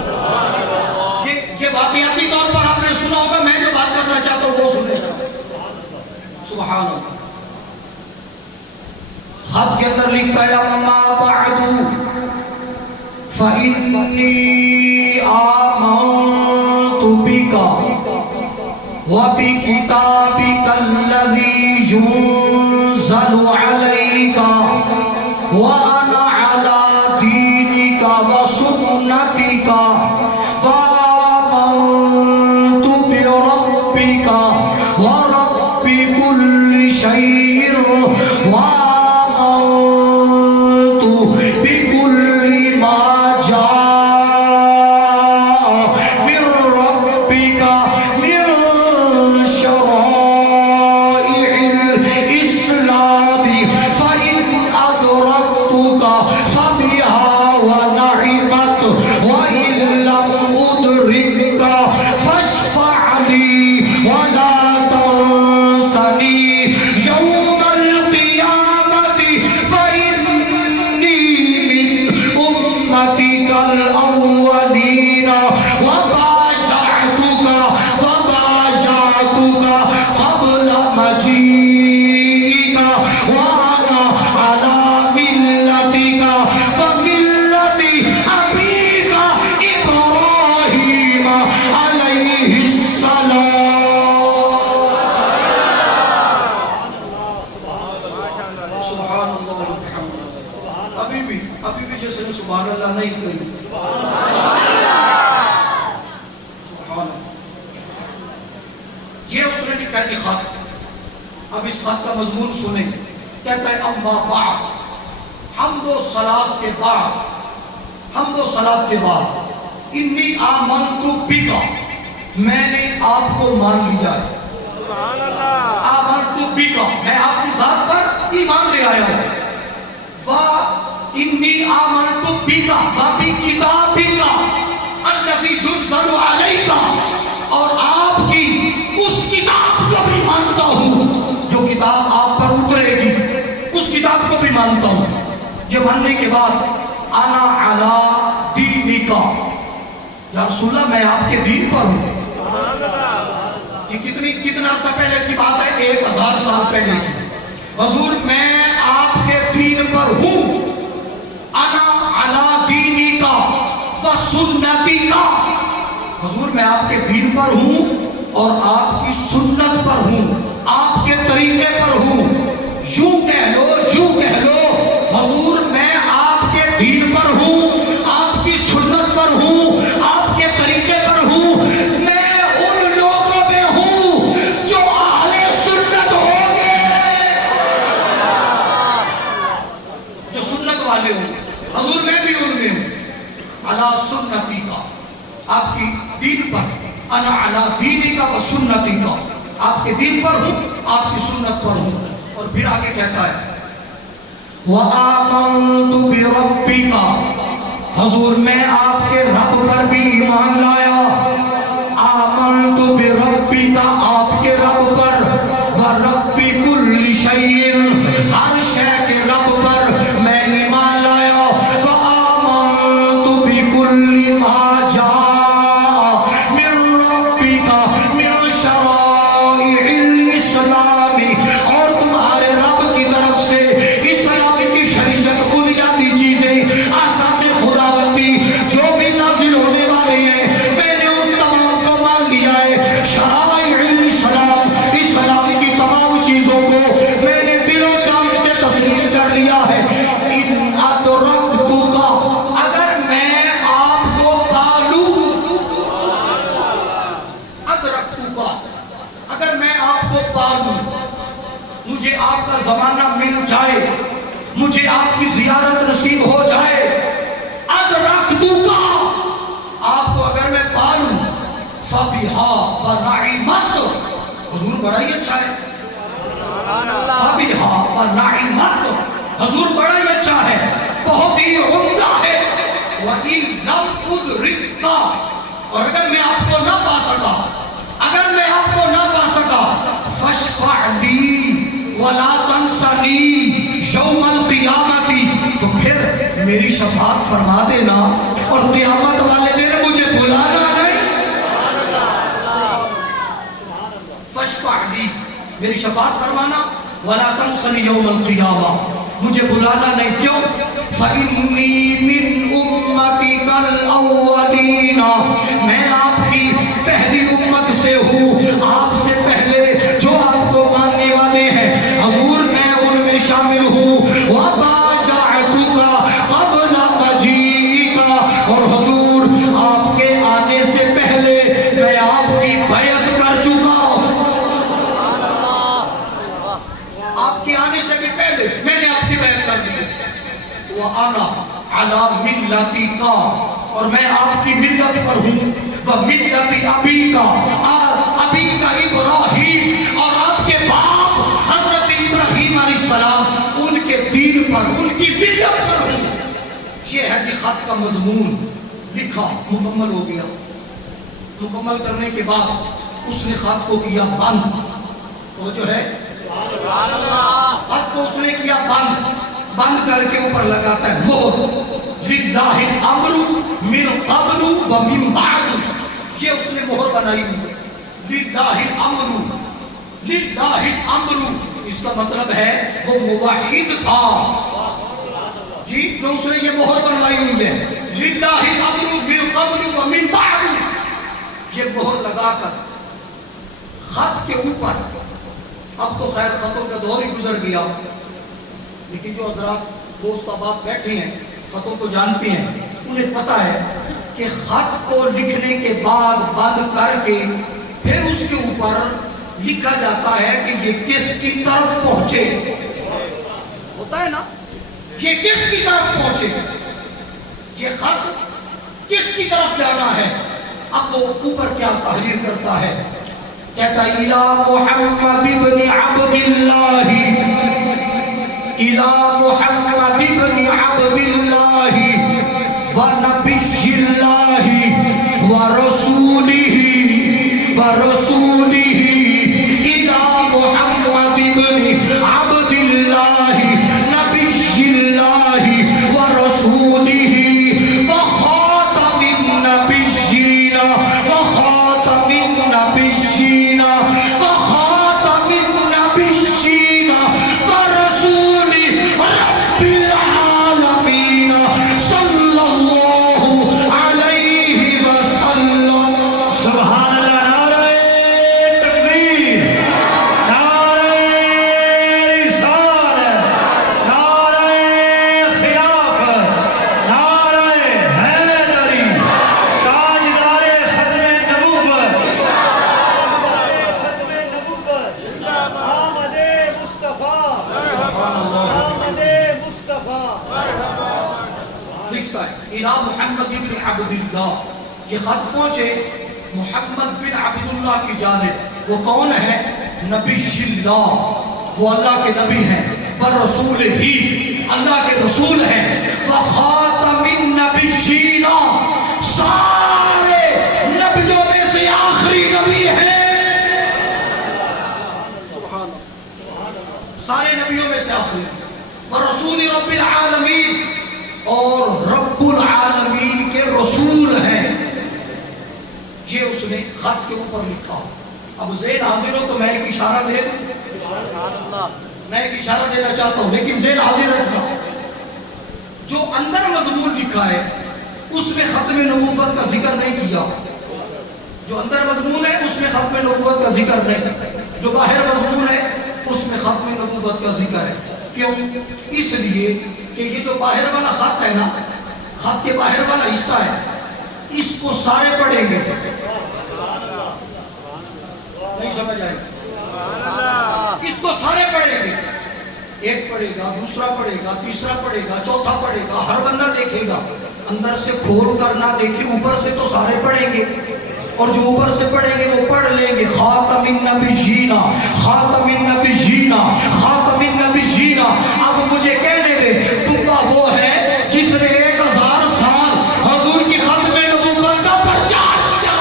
یہ واقعاتی طور پر آپ نے سنا ہوگا، میں جو بات کرنا چاہتا ہوں وہ سنے سبحان اللہ۔ خط کے اندر لکھتا ہے اما بعد فإنی آمنت بک وبکتابک الذی ينزل علیک وانا علی دینک وسنتک وآمنت بربک ورب کل شیء فإن سنتك الأولين وبايعتك قبل مجيئك وأنا على ملتك وملة أبيك إبراهيم عليه السلام. سبحان اللہ والحمد للہ. ابھی بھی جیسے نے سبحان اللہ نہیں کہی. سبحان اللہ. یہ اس نے لکھا ہے خط. اب اس خط کا مضمون سنیں. کہتا ہے اما بعد، حمد و صلاۃ کے بعد انی آمنت بک، میں نے آپ کو مان لیا ہے. آمنت بک، میں آپ کی ذات پر ایمان لے آیا ہوں. انی آمنت بک وبکتابک الذی ينزل علیک، اور آپ کی اس کتاب کو بھی مانتا ہوں جو کتاب آپ پر اترے گی، اس کتاب کو بھی مانتا ہوں. یہ ماننے کے بعد انا علی دینک، یا رسول اللہ میں آپ کے دین پر ہوں. یہ کتنا عرصہ پہلے کی بات ہے؟ 1000 سال پہلے کی. حضور میں آپ کے دین پر ہوں. انا علی دینک و سنتک، حضور میں آپ کے دین پر ہوں اور آپ کی سنت پر ہوں، آپ کے طریقے پر ہوں. یوں کہہ لو حضور میں آپ کے دین پر ہوں، آپ کی سنت پر ہوں، آپ کے طریقے پر ہوں. میں ان لوگوں میں ہوں جو اہل سنت ہوں گے، جو سنت والے ہوں. حضور میں بھی ان میں ہوں. علی سنتی کا، آپ کی دین پر. انا علی دینی کا و سنتی کا، آپ کے دین پر ہوں، آپ کی سنت پر ہوں. اور پھر آگے کہتا ہے وآمنت بربک، حضور میں آپ کے رب پر بھی ایمان لایا. آمنت بربک، آپ کے رب پر، ورب کل شیء، ہر شے کے رب پر میں ایمان لایا. وآمنت بکل ما جاء من ربک من شرائع الاسلام، اور تمہارے رب کی طرف سے اسلام کی شریعت بنیادی چیزیں، احکام خداوندی جو بھی نازل ہونے والے ہیں، میں نے ان تمام کو مان لیا ہے. شرائع الاسلام، اسلام کی تمام چیزوں کو میں نے دل و جان سے تسلیم کر لیا ہے. ان ادرکتک، اگر میں آپ کو پالوں، ادرکتک، اگر میں آپ کو پالوں، مجھے آپ کا زمانہ مل جائے، مجھے آپ کی زیارت نصیب ہو جائے. ادرکتک، آپ کو اگر میں پالوں، فبہا ونعمت، حضور بڑا ہی اچھا ہے. فبہا ونعمت، حضور بڑا ہی اچھا ہے، بہت ہی عمدہ ہے. وَإِن لَمْ أُدْرِكْكَ، اور اگر میں آپ کو نہ پا سکا، فَاشْفَعْ لِي وَلَا تَنْسَنِي يَوْمَ الْقِيَامَةِ، تو پھر میری شفاعت فرما دینا اور قیامت والے دن مجھے بلانا نہیں. فَاشْفَعْ لِي، میری شفاعت فرمانا، وَلَا تَنْسَنِي يَوْمَ الْقِيَامَةِ، مجھے بلانا نہیں. کیوں؟ فَإِنِّي مِنْ أُمَّتِكَ الْأَوَّلِينَ، میں آپ کی پہلی امت سے ہوں، آپ سے پہلے جو آپ کو ماننے والے ہیں. حضور میں ان میں شامل ہوں. وَبَايَعْتُكَ قَبْلَ مَجِيئِكَ، اور حضور آپ کے آنے سے پہلے میں آپ کی بیعت کر چکا ہوں. آپ کے آنے سے بھی پہلے میں نے آپ کی بیعت کر دی. وَأَنَا عَلَى مِلَّتِكَ، اور میں آپ کی ملت پر ہوں. وَمِلَّتِ أَبِيكَ، ابیک ابراہیم، اور آپ کے باپ حضرت ابراہیم علیہ السلام، ان کے دین پر، ان کی ملت پر ہوں. یہ ہے جی خط کا مضمون. لکھا، مکمل ہو گیا. مکمل کرنے کے بعد اس نے خط کو کیا بند. وہ جو ہے خط کو اس نے کیا بند کر کے اوپر لگاتا ہے مہر. للہ الامر من قبل و من بعد، یہ اس نے مہر بنائی ہوئی ہے. للہ الامر، للہ الامر، اس کا مطلب ہے وہ موحد تھا جی، جو اس نے یہ مہر بنوائی ہوئی ہے. للہ الامر من قبل و من بعد، یہ مہر لگا کر خط کے اوپر، اب تو خیر خطوں کا دور ہی گزر گیا، لیکن جو حضرات دوست احباب بیٹھے ہیں خطوں کو جانتے ہیں انہیں پتہ ہے کہ خط کو لکھنے کے بعد بند کر کے پھر اس کے اوپر لکھا جاتا ہے کہ یہ کس کی طرف پہنچے. ہوتا ہے نا، یہ کس کی طرف پہنچے، یہ خط کس کی طرف جانا ہے. اب وہ اوپر کیا تحریر کرتا ہے، کہتا ہے الى محمد ابن عبد اللہ، الى محمد ابن عبد اللہ ونبی اللہ ورسولہ ورسولہ، الى محمد ابن عبد اللہ نبی اللہ ورسولہ وخاتم النبیین وخاتم النبیین وخاتم النبیین ورسول رب العالمین صلی اللہ علیہ وسلم. سبحان اللہ. نعرہ تکبیر، نعرہ رسالت، نعرہ خلافت، نعرہ حیدری، تاجدار ختم نبوت، ختم نبوت، آمد مصطفیٰ، آمد مصطفیٰ. لکھتا ہے الہ محمد بن عبد اللہ، یہ خط پہنچے محمد بن عبد اللہ کی جانب. وہ کون ہے؟ نبی اللہ، وہ اللہ کے نبی ہیں. ورسول ہی، اللہ کے رسول ہیں. وخاتم النبیین، سارے نبیوں میں سے آخری نبی ہیں. سارے نبیوں میں سے آخری. ورسول رب العالمین، اور رب العالمین کے رسول ہیں. یہ اس نے خط کے اوپر لکھا. اب ذہن حاضر ہو تو میں ایک اشارہ دے دوں، میں ایک اشارہ دینا چاہتا ہوں، لیکن ذہن حاضر رکھنا. جو اندر مضمون لکھا ہے اس میں ختم نبوت کا ذکر نہیں کیا. جو اندر مضمون ہے اس میں ختم نبوت کا ذکر نہیں، جو باہر مضمون ہے اس میں ختم نبوت کا ذکر ہے. کیوں؟ اس لیے کہ یہ جو باہر والا خط ہے نا، خط کے باہر والا حصہ ہے، اس کو سارے پڑھیں گے. نہیں سمجھ آئے گا؟ اس کو سارے پڑھیں گے. ایک پڑھے گا، دوسرا پڑھے گا، تیسرا پڑھے گا، چوتھا پڑھے گا. ہر بندہ دیکھے گا، اندر سے کھول کر نہ دیکھے، اوپر سے تو سارے پڑھیں گے، اور جو اوپر سے پڑھیں گے وہ پڑھ لیں گے. خاتم النبیین، خاتم النبیین، خاتم النبیین. اب مجھے کہنے دے، تمہا وہ ہے جس نے 1000 سال حضور کی ختم نبوت کا پرچار کیا.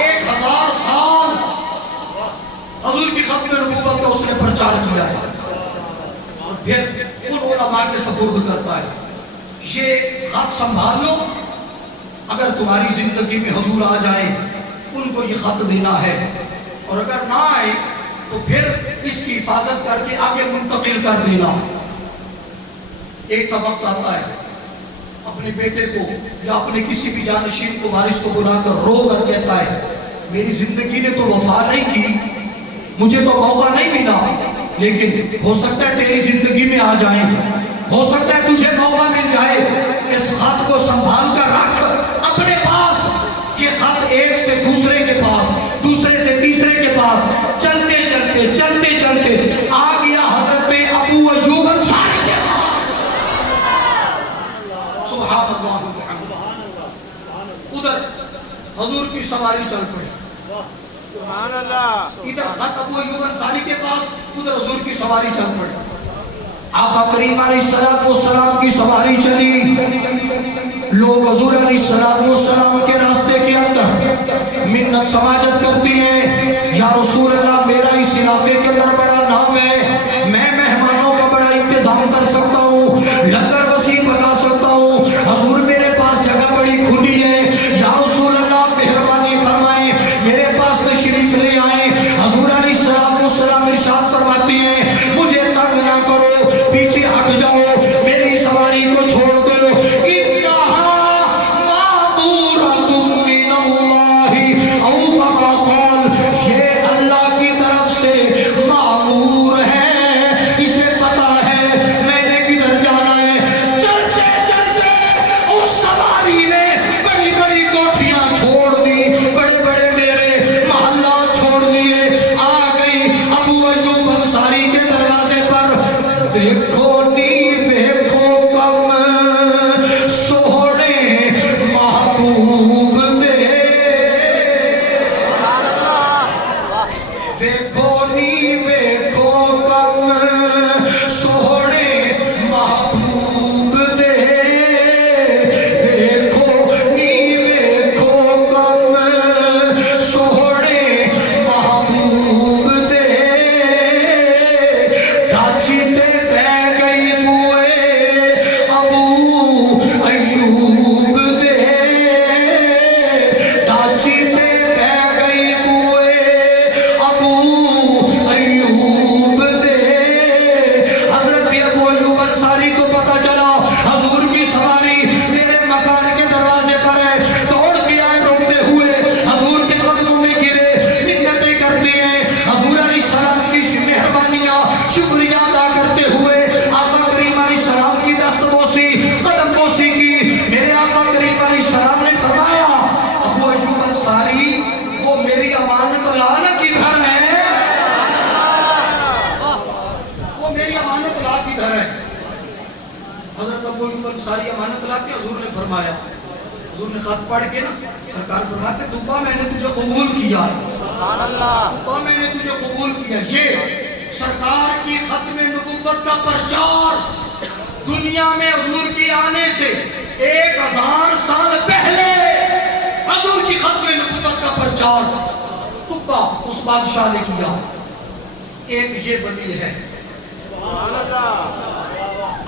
1000 سال حضور کی ختم نبوت کا اس نے پرچار کیا ہے، اور پھر ان علماء کے سپرد کرتا ہے. یہ خط سنبھال لو، اگر تمہاری زندگی میں حضور آ جائیں ان کو یہ خط دینا ہے، اور اگر نہ آئے تو پھر اس کی حفاظت کر کے آگے منتقل کر دینا. ایک کا وقت آتا ہے اپنے بیٹے کو یا اپنے کسی بھی جانشین کو، وارث کو بلا کر رو کر کہتا ہے میری زندگی نے تو وفا نہیں کی، مجھے تو موقع نہیں ملا، لیکن ہو سکتا ہے تیری زندگی میں آ جائیں، ہو سکتا ہے تجھے موقع مل جائے. اس خط کو سنبھال کر رکھ اپنے پاس. یہ خط ایک سے دوسرے کے پاس، دوسرے سے تیسرے کے پاس، چلتے چلتے چلتے چلتے آ گیا حضرت ابو ایوب انصاری کے پاس. سبحان اللہ محمد. ادھر حضور کی سواری چل پڑی، سبحان اللہ. ادھر خط ابو ایوب انصاری کے پاس، ادھر حضور کی سواری چل پڑی. آقا کریم علیہ السلام کی سواری چلی. لوگ حضور علیہ السلام کے راستے کے اندر منت سماجت کرتی ہیں، یا رسول اللہ میرا اس علاقے کے اندر بڑا نام ہے، میں مہمانوں کا بڑا انتظام کر سکتا ہوں، لنگر وسیع بنا سکتا ہوں، کے اوپر ساری امانت لاتے حضور نے فرمایا، حضور نے خط پڑھ کے نا سرکار فرماتے توبہ میں نے تجھے قبول کیا، توبہ میں نے تجھے قبول کیا۔ یہ سرکار کی ختم نبوت کا پرچار دنیا میں حضور کی آنے سے 1000 سال پہلے حضور کی ختم نبوت کا پرچار توبہ اس بادشاہ نے کیا۔ ایک یہ ولی ہے،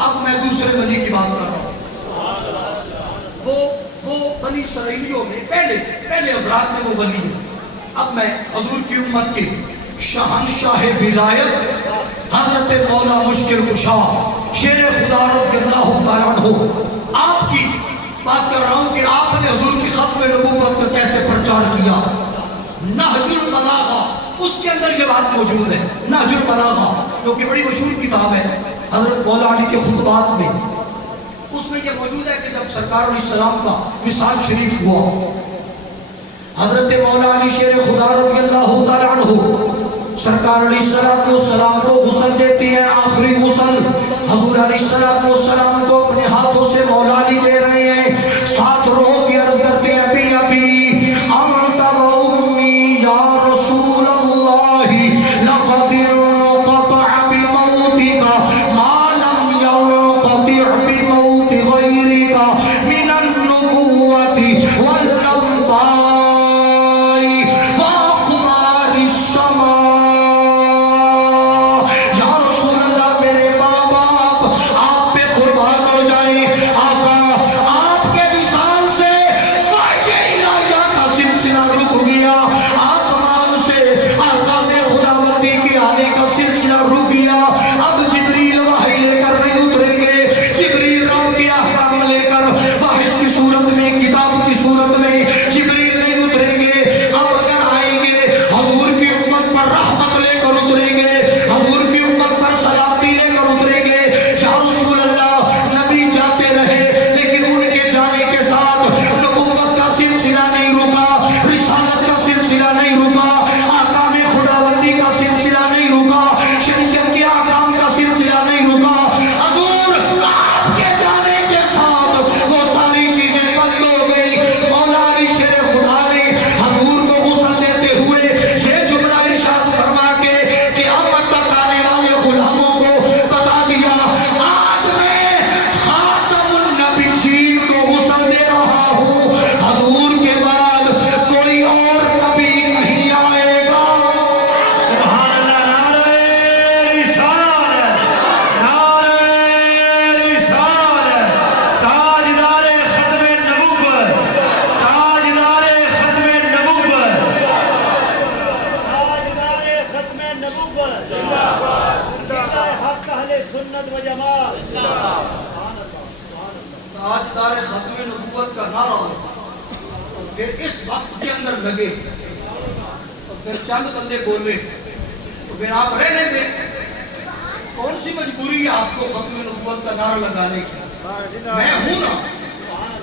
اب میں دوسرے ولی کی بات کر رہا ہوں۔ وہ بنی اسرائیلیوں میں پہلے حضرات میں وہ ولی ہے۔ اب میں حضور کی امت کے شہنشاہ ولایت حضرت مولا مشکل کشا شیر خدا رضی اللہ تعالیٰ عنہ آپ کی بات کر رہا ہوں کہ آپ نے حضور کی ختم نبوت کا کیسے پرچار کیا۔ نہج البلاغہ اس کے اندر یہ بات موجود ہے، نہج البلاغہ جو کہ بڑی مشہور کتاب ہے حضرت مولا علی کے خطبات میں، اس میں یہ موجود ہے کہ جب سرکار علیہ السلام کا وصال شریف ہوا، حضرت مولا علی شیر خدا رضی اللہ تعالیٰ عنہ سرکار علیہ السلام کو غسل دیتی ہیں، آخری غسل حضور علیہ السلام کو اپنے ہاتھوں سے مولا علی دے رہے ہیں، ساتھ رو کی عرض کرتے ہیں ابی ابی انت و امی یا رسول اللہ لقد انقطع بموتک ما لم ينقطع بموت غیرک من النبوت والانباء واقمار السماء۔ یا رسول اللہ میرے ماں باپ آپ پہ قربان ہو جائیں، آقا آپ کے وصال سے وحی الہیہ کا سلسلہ رک گیا، آسمان سے آقا میں خداوندی کے آنے کا سلسلہ رک گیا۔ اب جبریل وحی لے کر نہیں اتریں گے، جبریل رب کے احکام لے کر وحی کی صورت میں کتاب کی صورت میں جبریل نہیں اتریں گے۔ اب اگر آئیں گے حضور کی امت پر رحمت لے کر اتریں گے، حضور کی امت پر سلامتی لے کر اتریں گے۔ یا رسول اللہ نبی جاتے رہے لیکن ان کے جانے کے ساتھ نبوت کا سلسلہ نہیں رکا، رسالت کا سلسلہ نہیں رکا، آقا میں خداوندی کا سلسلہ نہیں رکا، شریعت کے احکام کا سلسلہ نہیں رکا۔ حضور آپ کے جانے کے ساتھ وہ ساری چیزیں بند ہو گئی۔ مولا علی شیر خدا نے حضور کو غسل دیتے ہوئے یہ جملہ ارشاد فرما کے قیامت تک آنے والے غلاموں کو بتا دیا، آج میں خاتم النبیین کو غسل دے رہا ہوں، حضور کے بعد کوئی اور نبی نہیں آئے گا۔ سبحان اللہ، نعرہ رسالت، نعرہ رسالت، تاجدار ختم نبوت، تاجدار ختم نبوت، تاجدار ختم نبوت، زندہ حق اہل سنت و جماعت، سبحان اللہ، سبحان اللہ۔ تاجدار ختم نبوت کا نعرہ اور پھر اس وقت کے اندر لگے اور پھر چند بندے بولے تو پھر آپ رہنے دیں، کون سی مجبوری ہے آپ کو ختم نبوت کا نعرہ لگانے کی؟ میں ہوں نا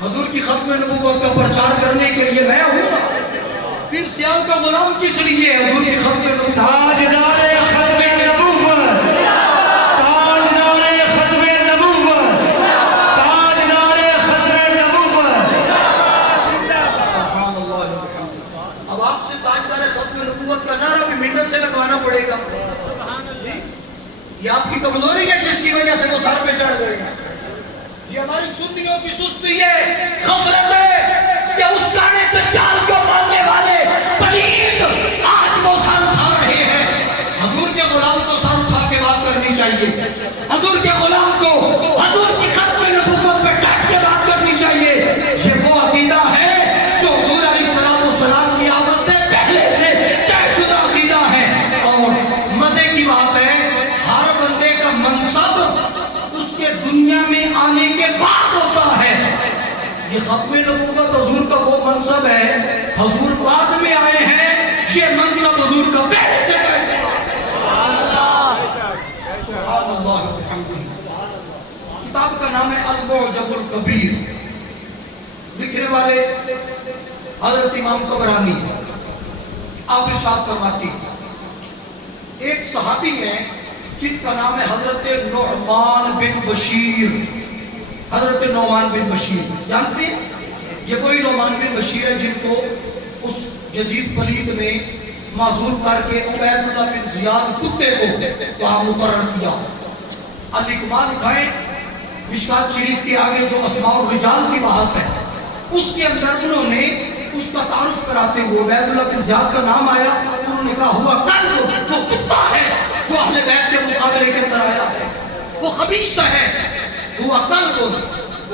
حضور کی ختم نبوت کا پرچار کرنے کے لیے، میں ہوں نا، پھر سیاہ کا غلام کس لیے ہے حضور کی ختم نبوت؟ تاجدار ختم نبوت، تاجدار ختم نبوت، تاجدار ختم نبوت۔ سبحان اللہ وبحمدہ۔ اب آپ سے تاجدار ختم نبوت کا نعرہ بھی منت سے لگوانا پڑے گا، یہ آپ کی کمزوری ہے جس کی وجہ سے وہ سر پہ چڑھ گئے ہیں، یہ ہماری سنیوں کی سستی ہے، غفلت ہے کہ اس گانے دجال کو ماننے والے پلید آج وہ سر اٹھا رہے ہیں۔ حضور کے غلام کو سر اٹھا کے بات کرنی چاہیے، حضور کے غلام کو حضور کی ختم نبوت پہ ڈٹ کے بات کرنی چاہیے۔ یہ وہ عقیدہ ہے جو حضور علیہ السلام کی آمد سے پہلے سے طے شدہ عقیدہ ہے۔ اور مزے کی بات ہے ہر بندے کا منصب اس کے دنیا میں آنے کے بعد ہوتا ہے۔ یہ ختم نبوت حضور کا وہ منصب ہے، حضور بعد میں آئے ہیں، یہ منصب حضور کا پہلے سے طے شدہ ہے۔ سبحان اللہ وبحمدہ۔ کتاب کا نام ہے المعجم الکبیر، لکھنے والے حضرت امام طبرانی۔ آپ ارشاد فرماتی ایک صحابی ہیں جن کا نام ہے حضرت نعمان بن بشیر، حضرت نعمان بن بشیر جانتے ہیں؟ یہ وہی نعمان بن بشیر ہے جن کو اس یزید پلید نے معذور کر کے عبید اللہ بن زیاد کتے کو وہاں مقرر کیا. الکمال اٹھائیں مشکات شریف کے آگے جو اسماء الرجال کی بحث ہے اس کے اندر انہوں نے اس کا تعارف کراتے ہوئے عبید اللہ بن زیاد کا نام آیا. انہوں نے کہا ہوا کلب، وہ کتا ہے جو اہل بیت کے مقابلے کے اندر آیا ہے، وہ خبیث ہے. ہوا کلب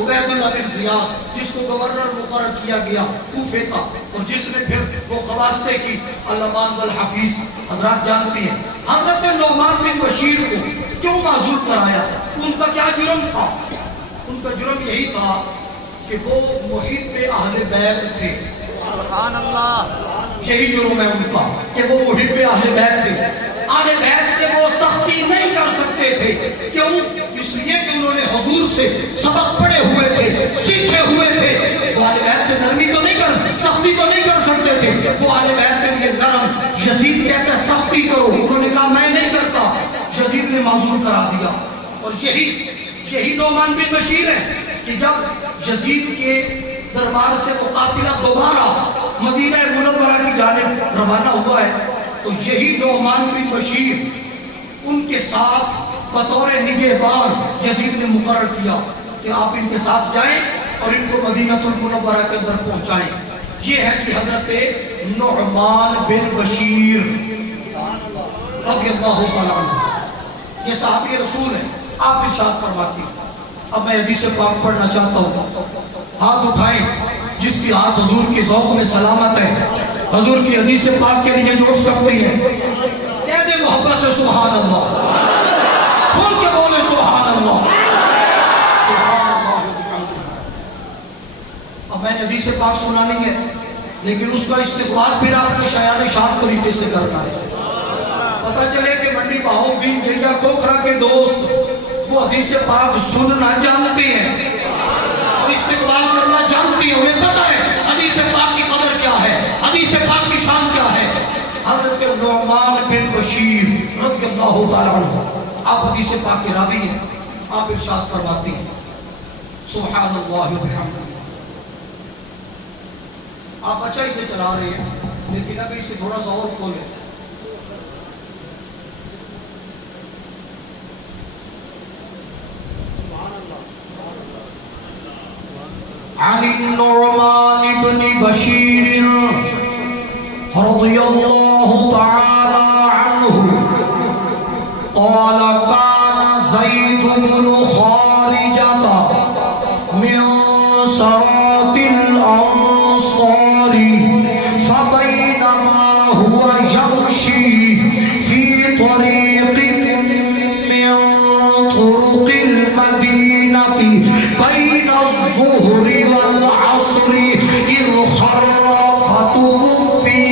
عبید اللہ بن زیاد جس کو گورنر مقرر کیا گیا کوفے کا اور جس نے پھر وہ خواستیں کی علامہ الحفیظ حضرات جانتی ہیں. حضرت نعمان بن بشیر کو کیوں معذور کرایا؟ ان کا کیا جرم تھا؟ ان کا جرم یہی تھا کہ وہ محب اہل بیت تھے. سبحان اللہ. یہی جرم ہے ان کا کہ وہ محب اہل بیت تھے. اہل بیت سے وہ سختی نہیں کر سکتے تھے. کیوں؟ اس لیے کہ انہوں نے حضور سے سبق پڑھے ہوئے تھے، سیکھے ہوئے تھے. وہ اہل بیت سے نرمی تو نہیں کر سختی تو نہیں کر سکتے تھے. وہ اہل بیت کے لیے نرم. یزید کہتا ہے سختی کرو، انہوں نے کہا میں نہیں کرتا. یزید نے معذور کرا دیا. اور یہی نعمان بن بشیر ہے کہ جب یزید کے دربار سے وہ قافلہ دوبارہ مدینہ منورہ کی جانب روانہ ہوا ہے تو یہی نعمان بن بشیر ان کے ساتھ بطور نگہبان یزید نے مقرر کیا کہ آپ ان کے ساتھ جائیں اور ان کو مدینہ المنورہ کے اندر پہنچائیں. یہ ہے کہ حضرت نعمان بن بشیر رضی اللہ تعالیٰ عنہ یہ صحابی رسول ہیں. آپ ارشاد فرماتی ہیں. اب میں حدیث پاک پڑھنا چاہتا ہوں. ہاتھ اٹھائیں جس کی ہاتھ حضور کے ذوق میں سلامت ہے، حضور کی حدیث پاک کے لیے جو اٹھ سکتی ہے. کہہ دے محبت سے سبحان اللہ، کھول کے بولے سبحان اللہ. سبحان اللہ. اب میں نے حدیث پاک سنانی ہے لیکن اس کا استقبال پھر آپ نے شایان شاد طریقے سے کرنا ہے. پتہ چلے کہ منڈی باہو دین جنگا کھوکھرا کے دوست وہ حدیث پاک سننا جانتے ہیں اور استقبال کرنا جانتی ہیں. انہیں پتہ ہے حدیث پاک کی قدر کیا ہے، حدیث پاک کی شان کیا ہے. حضرت نعمان بن بشیر رضی اللہ تعالیٰ عنہ آپ حدیث پاک کے راوی ہیں. آپ ارشاد فرماتی ہیں سبحان اللہ وبحمدہ. آپ اچھا اسے چلا رہے ہیں لیکن ابھی اسے تھوڑا سا اور کھولیں. عن النعمان بن بشير رضي الله تعالى عنه قال كان زيد بن خارجة من سرات الأنصار فبينما هو يمشي في طريق من طرق المدينة بين الظهر والعصر إذ خر فتوفي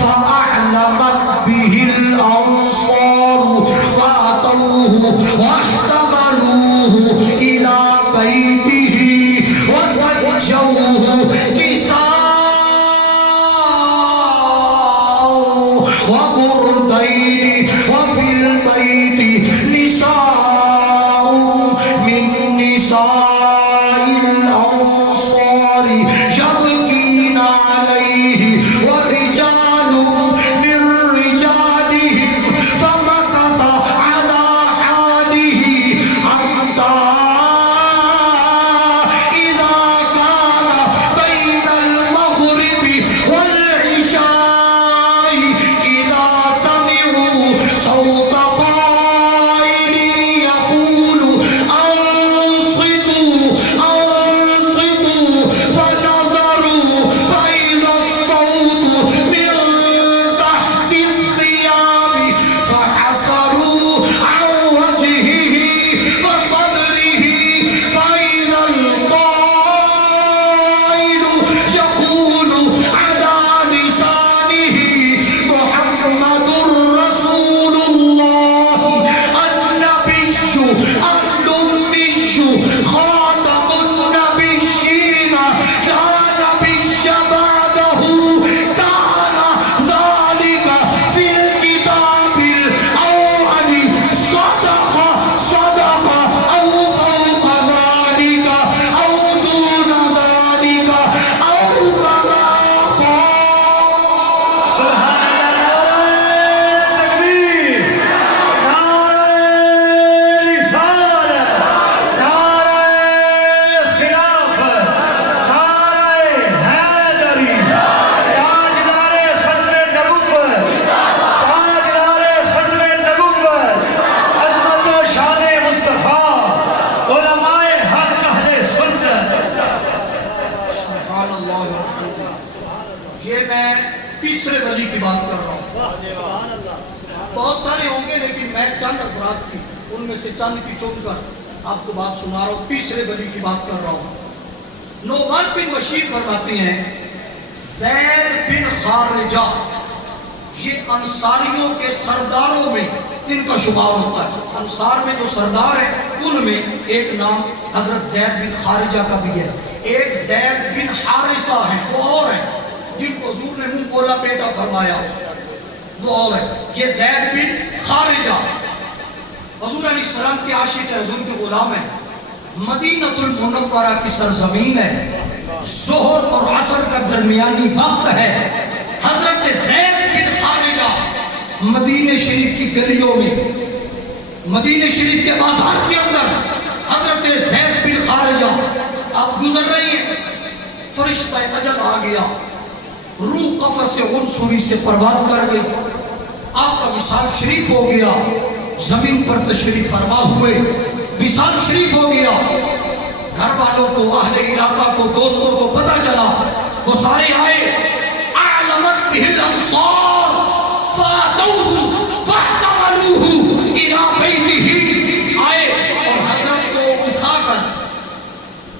فأعلمت به الأنصار فأتوه واحتملوه إلى بيته وسجوه كساء وبردين وفي البيت نساء من نساء الأنصار يبكين عليه ورجال من رجالهم فمكث على حاله حتى کی بات کر رہا ہوں. واہ سبحان اللہ سبحان اللہ. بہت سارے ہوں گے لیکن میں چند افراد کی ان میں سے چند کی چن کر آپ کو بات سنا رہا ہوں. تیسرے ولی کی بات کر رہا ہوں. نعمان بن بشیر فرماتے ہیں زید بن خارجہ یہ انصاریوں کے سرداروں میں ان کا شمار ہوتا ہے. انصار میں جو سردار ہیں ان میں ایک نام حضرت زید بن خارجہ کا بھی ہے. ایک زید بن حارثہ ہے وہ اور ہے جن کو حضور نے منہ بولا پیٹا فرمایا وہ اور ہے. یہ زید بن خارجہ حضور علیہ السلام کے عاشق ہے, حضور کے غلام ہے. مدینہ المنورہ کی سرزمین ہے. ظہر اور عصر کا درمیانی وقت ہے. حضرت زید بن خارجہ مدینہ شریف کی گلیوں میں, مدینہ شریف کے بازار کے اندر حضرت زید بن خارجہ آپ گزر رہی ہیں. فرشتہ اجل آ گیا, روح قفس عنصری سے پرواز کر گئی. آپ کا وصال شریف ہو گیا, زمین پر تشریف فرما ہوئے, وصال شریف ہو گیا. گھر والوں کو, اہل علاقہ کو, دوستوں کو پتہ چلا, وہ سارے آئے. اعلمت بہ الانصار فاتوہ واحتملوہ الی بیتہ, آئے اور حضرت کو اٹھا کر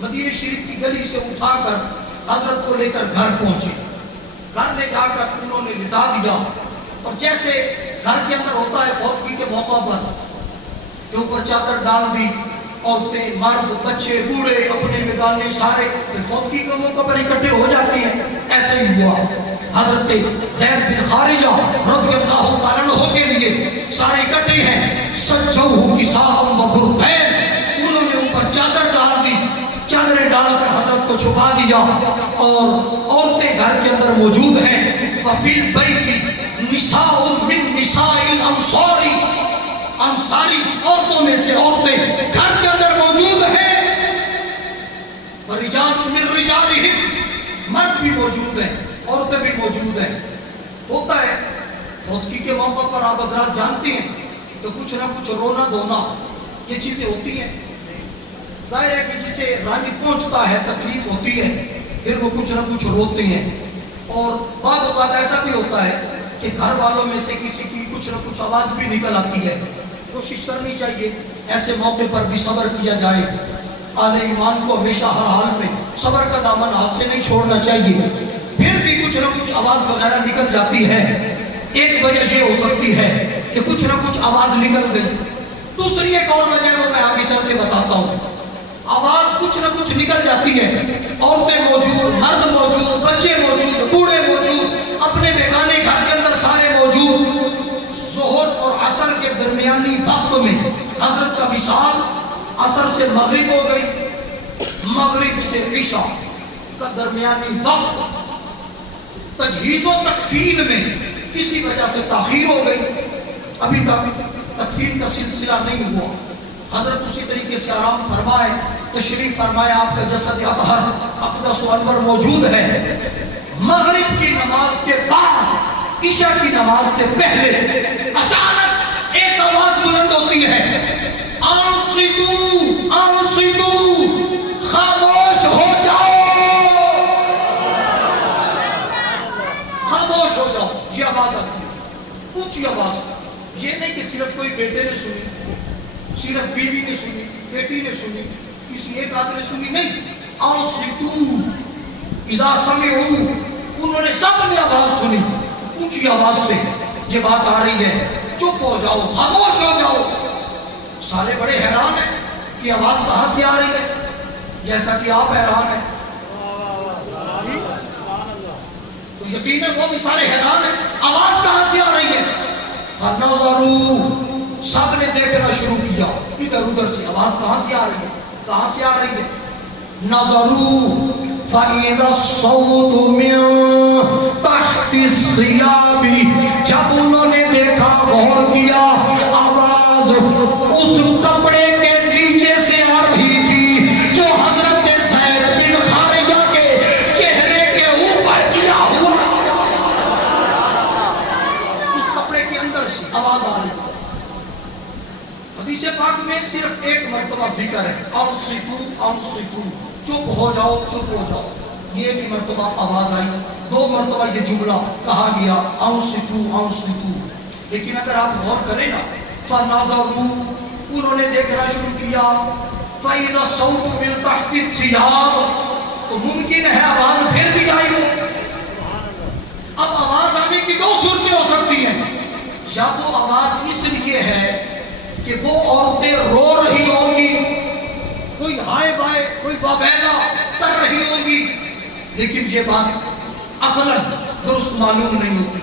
مدینہ شریف کی گلی سے اٹھا کر حضرت کو لے کر گھر پہنچے. گھر لے جا کر انہوں نے لٹا دیا, اور جیسے گھر کے اندر ہوتا ہے فوتگی کے موقع پر کہ اوپر چادر ڈال دی, عورتیں, مرد, بچے, بوڑھے اپنے میدان سارے فوتگی کے موقع پر اکٹھے ہو جاتی ہیں. ایسے ہی ہوا. حضرت زید بن خارجہ رضی اللہ تعالیٰ عنہ کے لیے سارے اکٹھے ہیں. سجوہ کساء و برقین, انہوں نے اوپر چادر ڈال دی, چادریں ڈال کر حضرت کو چھپا دیا, اور عورتیں گھر کے اندر موجود ہیں. وفی البیت نساء من نساء الانصار, انصاری عورتوں میں سے عورتیں گھر کے اندر موجود ہیں. ورجال من رجالہم, مرد بھی موجود ہیں, عورتیں بھی موجود ہیں. ہوتا ہے فوتگی کے موقع پر آپ حضرات جانتے ہیں تو کچھ نہ کچھ رونا دھونا یہ چیزیں ہوتی ہیں. ظاہر ہے کہ جسے رانی پہنچتا ہے, تکلیف ہوتی ہے, پھر وہ کچھ نہ کچھ روتے ہیں. اور بعض اوقات ایسا بھی ہوتا ہے کہ گھر والوں میں سے کسی کی کچھ نہ کچھ آواز بھی نکل آتی ہے. کوشش کرنی چاہیے ایسے موقع پر بھی صبر کیا جائے. اہل ایمان کو ہمیشہ ہر حال میں صبر کا دامن ہاتھ سے نہیں چھوڑنا چاہیے. پھر بھی کچھ نہ کچھ آواز وغیرہ نکل جاتی ہے. ایک وجہ یہ ہو سکتی ہے کہ کچھ نہ کچھ آواز نکل گئی. دوسری ایک اور وجہ وہ میں آگے چل کے بتاتا ہوں. آواز کچھ نہ کچھ نکل جاتی ہے, عورتیں موجود, مرد موجود, بچے موجود, بوڑھے موجود, اپنے بیگانے گھر کے اندر سارے موجود. ظہر اور عصر کے درمیانی وقت میں حضرت کا وصال, عصر سے مغرب ہو گئی, مغرب سے عشاء کا درمیانی وقت. تجہیز و تکفین میں کسی وجہ سے تاخیر ہو گئی, ابھی تک تکفین کا سلسلہ نہیں ہوا. حضرت اسی طریقے سے آرام فرمائے, تشریف فرمائے, آپ کا جسد اطہر اقدس و انور موجود ہے. مغرب کی نماز کے بعد عشاء کی نماز سے پہلے اچانک ایک آواز بلند ہوتی ہے, انصتو انصتو, خاموش ہو جاؤ, خاموش ہو جاؤ. یہ آواز آتی ہے, اونچی آواز. یہ نہیں کہ صرف کوئی بیٹے نے سنی, صرف بیوی نے سنی, بیٹی نے سنی, کسی ایک آدمی نے سنی, نہیں. انصتو اذا سمعوا, انہوں نے سب نے آواز سنی اونچی آواز سے. یہ بات آ رہی ہے, چپ ہو جاؤ, خاموش ہو جاؤ. سارے بڑے حیران ہیں کہ آواز کہاں سے آ رہی ہے, جیسا کہ آپ حیران ہیں تو یقیناً وہ بھی سارے حیران ہیں, آواز کہاں سے آ رہی ہے. فنظروا, سب نے دیکھنا شروع کیا, ادھر ادھر سے آواز کہاں سے آ رہی ہے, کہاں سے آ رہی ہے. نظروا فَإِذَا الصَّوْتُ مِن تَحْتِ الثِّيَابِ, جب انہوں نے دیکھا, غور کیا, آواز اس کپڑے کے نیچے سے آ رہی تھی جو حضرت زید بن خارجہ کے چہرے کے اوپر کیا ہوا. اس کپڑے کے اندر سے آواز آ رہی ہے. حدیث پاک میں صرف ایک مرتبہ ذکر ہے, انصتو انصتو, چپ ہو جاؤ, چپ ہو جاؤ. یہ ایک مرتبہ آواز آئی، 2 مرتبہ یہ جملہ کہا گیا انصتو، لیکن اگر آپ غور کریں نا، فنظروا، انہوں نے دیکھنا شروع کیا، فَإِذَا الصَّوْتُ مِن تَحْتِ الثِّيَابِ، تو ممکن ہے آواز پھر بھی آئی ہو۔ اب آواز آنے کی 2 صورتیں ہو سکتی ہیں، یا تو آواز اس لیے ہے کہ وہ عورتیں رو رہی ہوں گی، کوئی ہائے بائے کوئی وابیلا کر رہی ہوں گی، لیکن یہ بات عقلاً درست معلوم نہیں ہوتی۔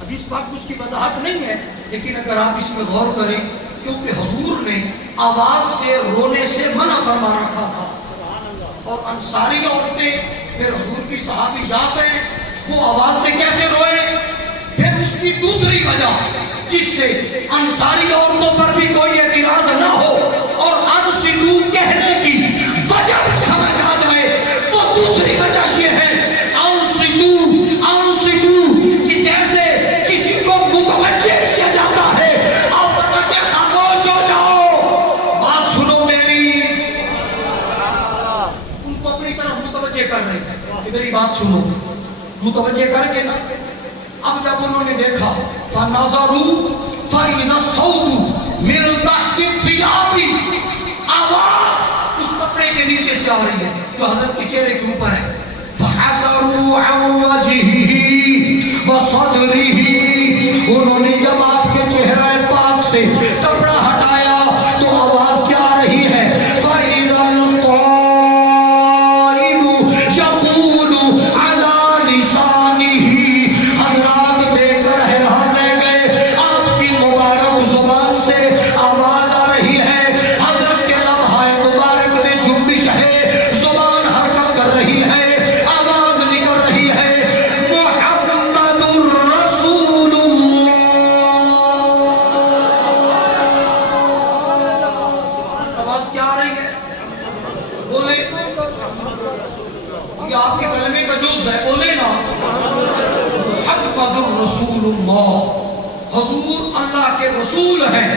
حدیث پاک میں اس کی وضاحت نہیں ہے، لیکن اگر آپ اس میں غور کریں، کیونکہ حضور نے آواز سے رونے سے منع فرما رکھا تھا، اور انصاری عورتیں پھر حضور کی صحابیات ہیں، وہ آواز سے کیسے روئے؟ پھر اس کی دوسری وجہ جس سے انصاری عورتوں پر بھی کوئی اعتراض نہ ہو اور انصتو کہنے کی وجہ سمجھ آ جائے، وہ دوسری وجہ یہ ہے انصتو کہ جیسے کسی کو متوجہ کیا جاتا ہے، آپ فرماتے ہیں خاموش ہو جاؤ، بات سنو میری، ان کو اپنی طرف متوجہ کر رہے ہیں کہ میری بات سنو، متوجہ کر کے نا۔ اب جب انہوں نے دیکھا فَنَظَرُوا فَإِذَا الصَّوْتُ مِن تَحْتِ الثِّيَابِ، آواز اس کپڑے کے نیچے سے آ رہی ہے جو حضرت کے چہرے کے اوپر ہے، فَحَسَرُوا عَنْ وَجْهِهِ وَصَدْرِهِ، انہوں نے جب آپ کے چہرے پاک سے کپڑا ہٹایا تو آواز کیا آ رہی ہے، فَإِذَا الْقَائِلُ يَقُولُ عَلَى لِسَانِهِ، حضرات دیکھ کر حیران رہ گئے، آپ کی مبارک زبان سے آواز آ رہی ہے، حضرت کے لمحۂ مبارک میں جنبش ہے، زبان حرکت کر رہی ہے، آواز نکل رہی ہے، محمد الرسول اللہ، آواز کیا آ رہی ہے؟ بولے، یہ آپ کے کلمے کا جز ہے، بولے نا، محمد الرسول اللہ، حضور اللہ کے رسول ہیں،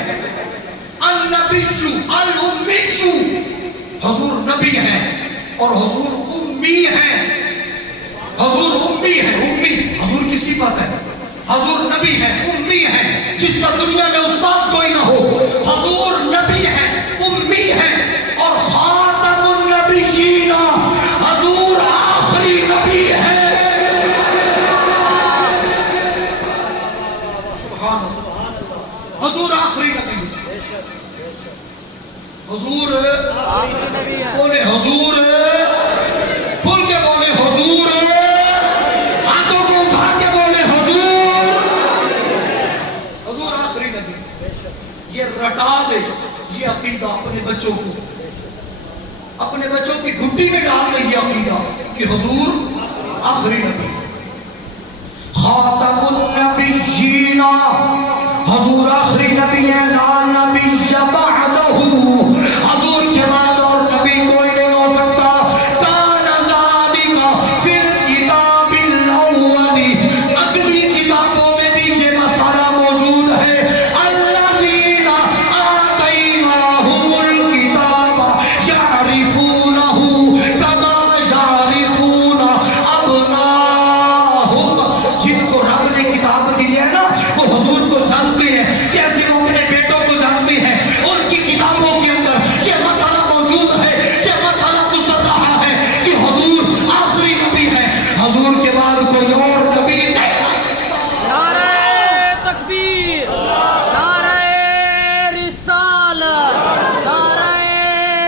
النبی الامی، حضور نبی ہیں اور حضور امی ہیں، حضور امی ہیں، امی حضور کی صفت ہے، حضور نبی ہیں، امی ہیں، جس کا دنیا میں استاد کوئی نہ ہو، حضور نبی ہیں، امی ہیں، اور خاتم النبیین، حضور آخری نبی ہیں۔ حضور آخری نبی، حضور بولے، حضور کھل کے بولے، حضور ہاتھوں کو اٹھا کے بولے، حضور، حضور آخری نبی۔ یہ رٹا دے یہ عقیدہ اپنے بچوں کو، اپنے بچوں کی گھٹی میں ڈال دے یہ عقیدہ کہ حضور آخری نبی، خاتم النبیین، حضور آخری نبی ہے، لا نبی بعدہ، حضور کے بعد اور نبی کوئی نہیں ہو سکتا، کان ذالک فی الکتاب الاول، اگلی کتابوں میں بھی یہ مسئلہ موجود ہے، الذین آتیناہم الکتاب یعرفونہ کما یعرفون ابناءہم، جن کو رب نے کتاب دی ہے نا وہ حضور کو جانتے ہیں جیسے وہ اپنے بیٹوں کو جانتے ہیں، ان کی کتابوں کے اندر یہ مسئلہ موجود ہے، یہ مسئلہ گزر رہا ہے کہ حضور آخری نبی ہے، حضور کے بعد کوئی اور نبی نہیں آ سکتا۔ نعرہ تکبیر، نعرہ رسالت، نعرہ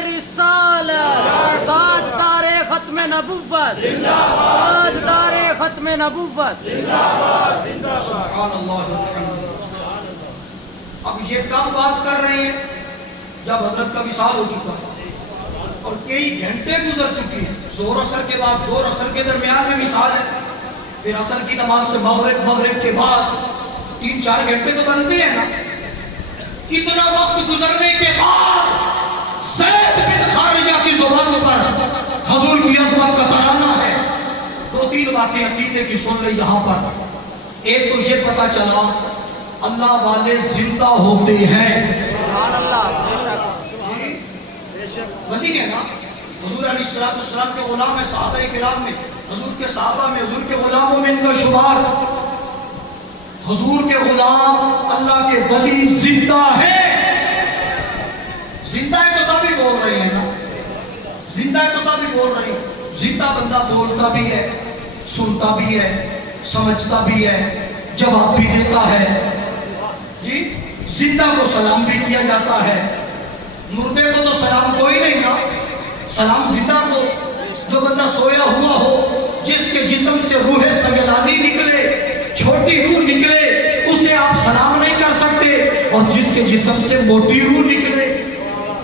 رسالت، تاجدار ختم نبوت، تاجدار ختم نبوت، سبحان اللہ الحمد۔ اب یہ کم بات کر رہے ہیں جب حضرت کا وصال ہو چکا اور کئی گھنٹے گزر چکے ہیں، زور اثر کے بعد، زور اثر کے درمیان میں وصال ہے، پھر عصر کی نماز سے مغرب کے بعد 3-4 گھنٹے تو بنتے ہیں نا، اتنا وقت گزرنے کے بعد زید بن خارجہ کی زبان پر حضور کی عظمت کا ترانہ ہے۔ 2-3 باتیں عقیدے کی سن لیں یہاں پر۔ ایک تو یہ پتا چلا اللہ والے زندہ ہوتے ہیں، سبحان اللہ، بے شک، وہی ہے نا، حضور علیہ السلام کے غلام ہیں، صحابہ کرام میں، حضور کے صحابہ میں، حضور کے غلاموں میں ان کا شمار۔ حضور کے غلام اللہ کے ولی زندہ ہے، زندہ ہے تو تبھی بول رہے ہیں نا، زندہ ہے تو تبھی بول رہے ہیں۔ زندہ بندہ بولتا بھی ہے، سنتا بھی ہے، سمجھتا بھی ہے، جواب بھی دیتا ہے جی۔ زندہ کو سلام بھی کیا جاتا ہے، مردے کو تو سلام کوئی نہیں نا، سلام زندہ کو۔ جو بندہ سویا ہوا ہو، جس کے جسم سے روح سگلانی نکلے، چھوٹی روح نکلے، اسے آپ سلام نہیں کر سکتے، اور جس کے جسم سے موٹی روح نکلے،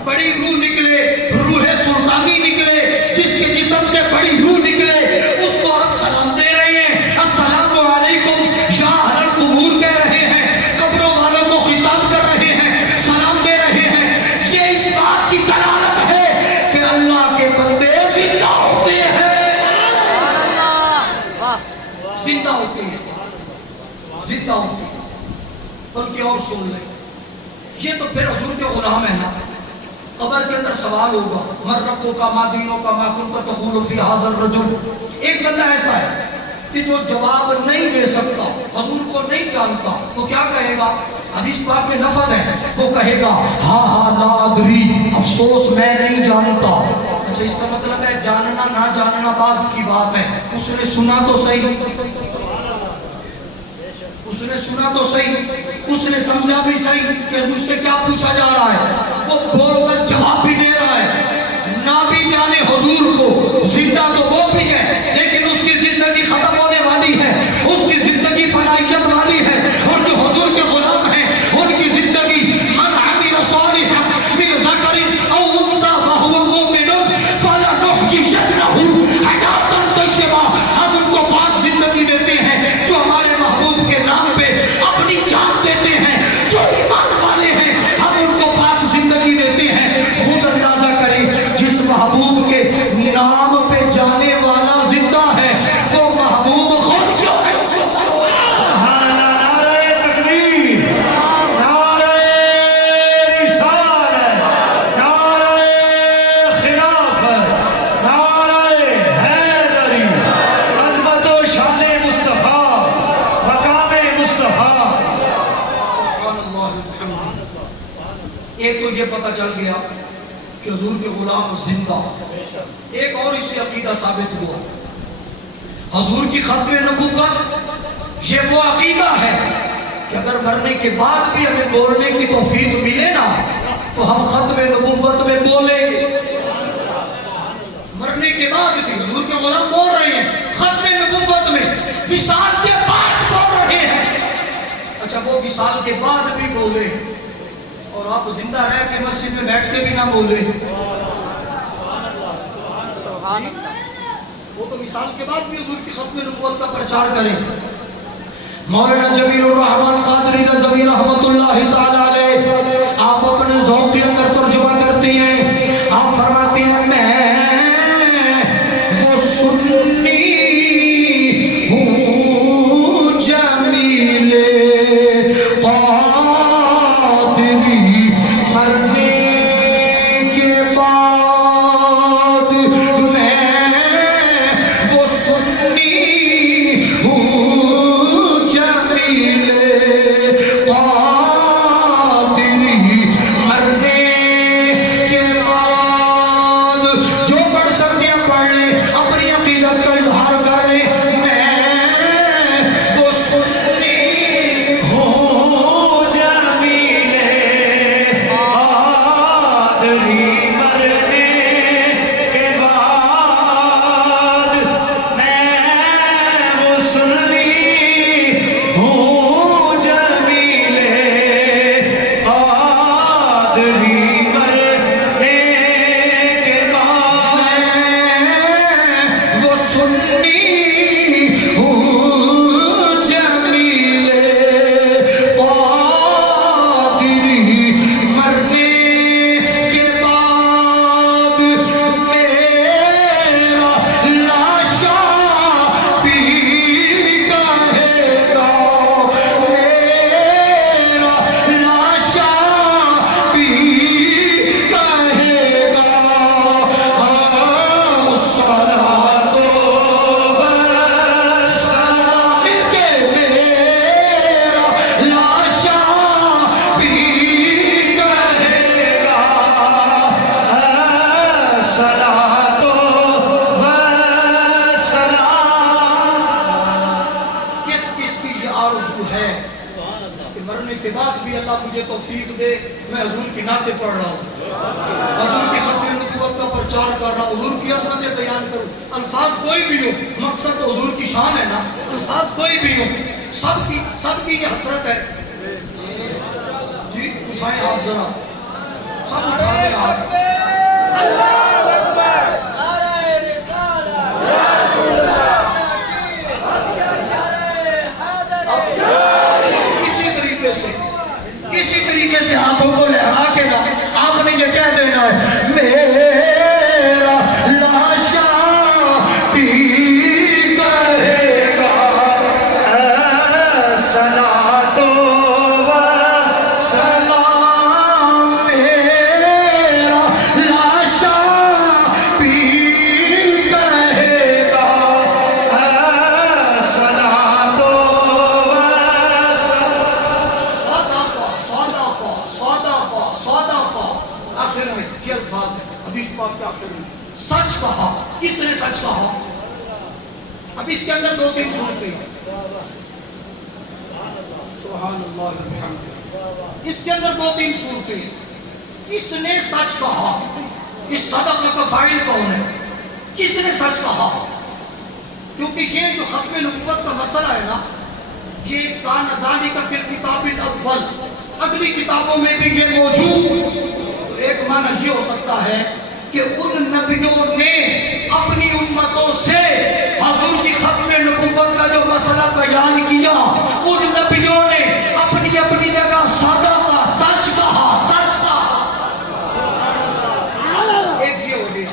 بڑی روح نکلے، روح سلطانی نکلے، جس کے جسم سے بڑی روح نکلے، اس کو آپ سلام دے رہے ہیں۔ السلام علیکم یا اہل القبور کہہ رہے ہیں، قبروں والوں کو خطاب کر رہے ہیں، سلام دے رہے ہیں۔ یہ اس بات کی دلالت ہے کہ اللہ کے بندے زندہ ہوتے ہیں، زندہ ہوتے ہیں، زندہ ہوتے ہیں۔ بلکہ اور سن لیں، یہ تو پھر حضور کے غلام ہیں نا۔ قبر کے اندر سوال ہوگا، من ربک ما دینک ما کنت تقول فی ھذا الرجل۔ ایک بندہ ایسا ہے کہ جو جواب نہیں دے سکتا، حضور کو نہیں جانتا، تو کیا کہے گا؟ حدیث پاک میں لفظ ہے، وہ کہے گا ہاں ہاں لا ادری، افسوس میں نہیں جانتا۔ اچھا، اس کا مطلب ہے جاننا نہ جاننا بعد کی بات ہے، اس نے سنا تو صحیح، اس نے سنا تو صحیح، اس نے سمجھا بھی صحیح کہ مجھ سے کیا پوچھا جا رہا ہے، وہ بول کر جواب بھی دے رہا ہے۔ نہ بھی جانے حضور کو، زندہ تو وہ بھی ہے، لیکن اس کی زندگی ختم ہونے والی ہے، اس کی زندگی فنائیت والی ہے۔ اور جو حضور کے غلام ہیں، ان کی زندگی من عمل صالحا من ذکر او انثى وهو مؤمن فلنحيينه حیاة طیبہ۔ ہم ان کو پاک زندگی دیتے ہیں، جو ہمارے محبوب کے نام پہ اپنی جان دیتے ہیں، جو ایمان والے ہیں، ہم ان کو پاک زندگی دیتے ہیں۔ خود اندازہ کریں، جس محبوب کے نام پہ جانے والا زندہ ہے، وہ محبوب خود کیوں ہے؟ سبحان اللہ، نعرہ تکبیر، نعرہ رسالت، نعرہ خلافت، نعرہ حیدری، عظمت و شان مصطفیٰ، مقام مصطفیٰ۔ سبحان اللہ الحمد۔ ایک تو یہ پتہ چل گیا کہ حضور کے غلام زندہ۔ ایک اور اس سے عقیدہ ثابت ہوا، حضور کی ختم نبوت یہ وہ عقیدہ ہے کہ اگر مرنے کے بعد بھی ہمیں بولنے کی توفیق ملے نا، تو ہم ختم نبوت میں بولیں گے۔ مرنے کے بعد بھی حضور کے غلام بول رہے ہیں، ختم نبوت میں، وصال کے بعد بول رہے ہیں۔ اچھا، وہ وصال کے بعد بھی بولے اور آپ زندہ رہ کے مسجد میں بیٹھ کے بھی نہ بولے، سبحان اللہ۔ وہ تو وصال کے بعد بھی حضور کی ختم نبوت کا پرچار کریں۔ مولانا جمیل الرحمن قادری رضوی رحمت اللہ تعالی علیہ، آپ اپنے ذوق کے اندر ترجمہ کرتے ہیں، آپ فرماتے ہیں میں وہ سنی ہوں جمیل قادری، مرنے کے بعد میں وہ سنی ہوں جمیل قادری، مجھے توفیق دے میں حضور کی نعتیں پڑھ رہا ہوں، حضور کی ختم نبوت کا پرچار کر رہا ہوں، حضور کی عظمتیں بیان کروں. الفاظ کوئی بھی ہو، مقصد تو حضور کی شان ہے نا. الفاظ کوئی بھی ہو، سب کی یہ حسرت ہے. جی اٹھائیں آپ ذرا، سب اٹھا دیں آپ. کسی طریقے سے ہاتھوں کو لہرا کے نا آپ نے یہ کہہ دینا ہے میرا لاشا بھی کہے گا صلاۃ و سلام، میرا لاشا بھی کہے گا صلاۃ و آخر میں یہ الفاظ ہے حدیث پاک کے آخر میں، سچ کہا. کس نے سچ کہا؟ اب اس کے اندر دو تین صورتیں ہیں. سبحان اللہ الحمد. اس کے اندر دو تین صورتیں ہیں. کس نے سچ کہا؟ اس صدقہ کا فاعل کون ہے؟ کس نے سچ کہا؟ کیونکہ یہ جو ختم نبوت کا مسئلہ ہے نا، یہ کان دانی کا پھر کتاب الاول، اگلی کتابوں میں بھی یہ موجود. ایک معنی یہ ہو سکتا ہے کہ ان نبیوں نے اپنی امتوں سے حضور کی ختم نبوت کا جو مسئلہ بیان کیا، ان نبیوں نے اپنی اپنی جگہ صدقہ سچ کہا. ایک یہ ہو گیا.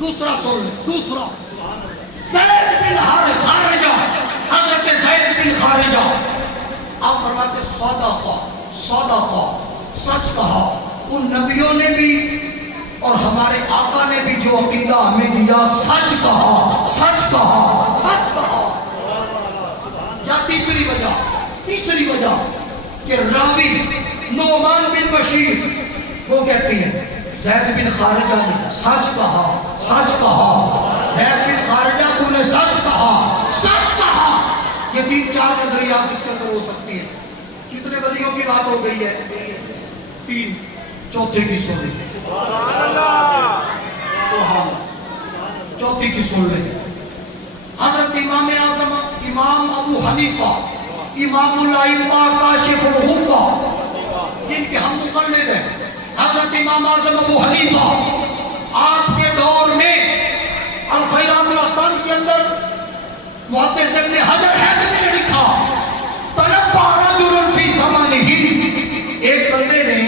دوسرا سن، دوسرا زید بن خارجہ، حضرت زید بن خارجہ آپ فرماتے صدقہ سچ کہا. ان نبیوں نے بھی اور ہمارے آقا نے بھی جو عقیدہ ہمیں دیا، سچ کہا. یا تیسری وجہ کہ راوی نعمان بن بشیر وہ کہتی ہیں زید بن خارجہ نے سچ کہا. زید بن خارجہ تو نے سچ کہا. یہ تین چار نظریات اس کے اندر ہو سکتی ہیں. کتنے ولیوں کی بات ہو گئی ہے؟ تین. چوتھے کی سن لیں. چوتھی کی سن لیں. حضرت امام اعظم امام ابو حنیفہ امام الائمہ کاشف الغمہ جن کے ہم مقلد ہیں، حضرت امام اعظم ابو حنیفہ آپ کے دور میں الخیرات الاحسان کے اندر محدث ابن حجر حیدری نے لکھا تنبہ رجل فی زمانہ، ایک بندے نے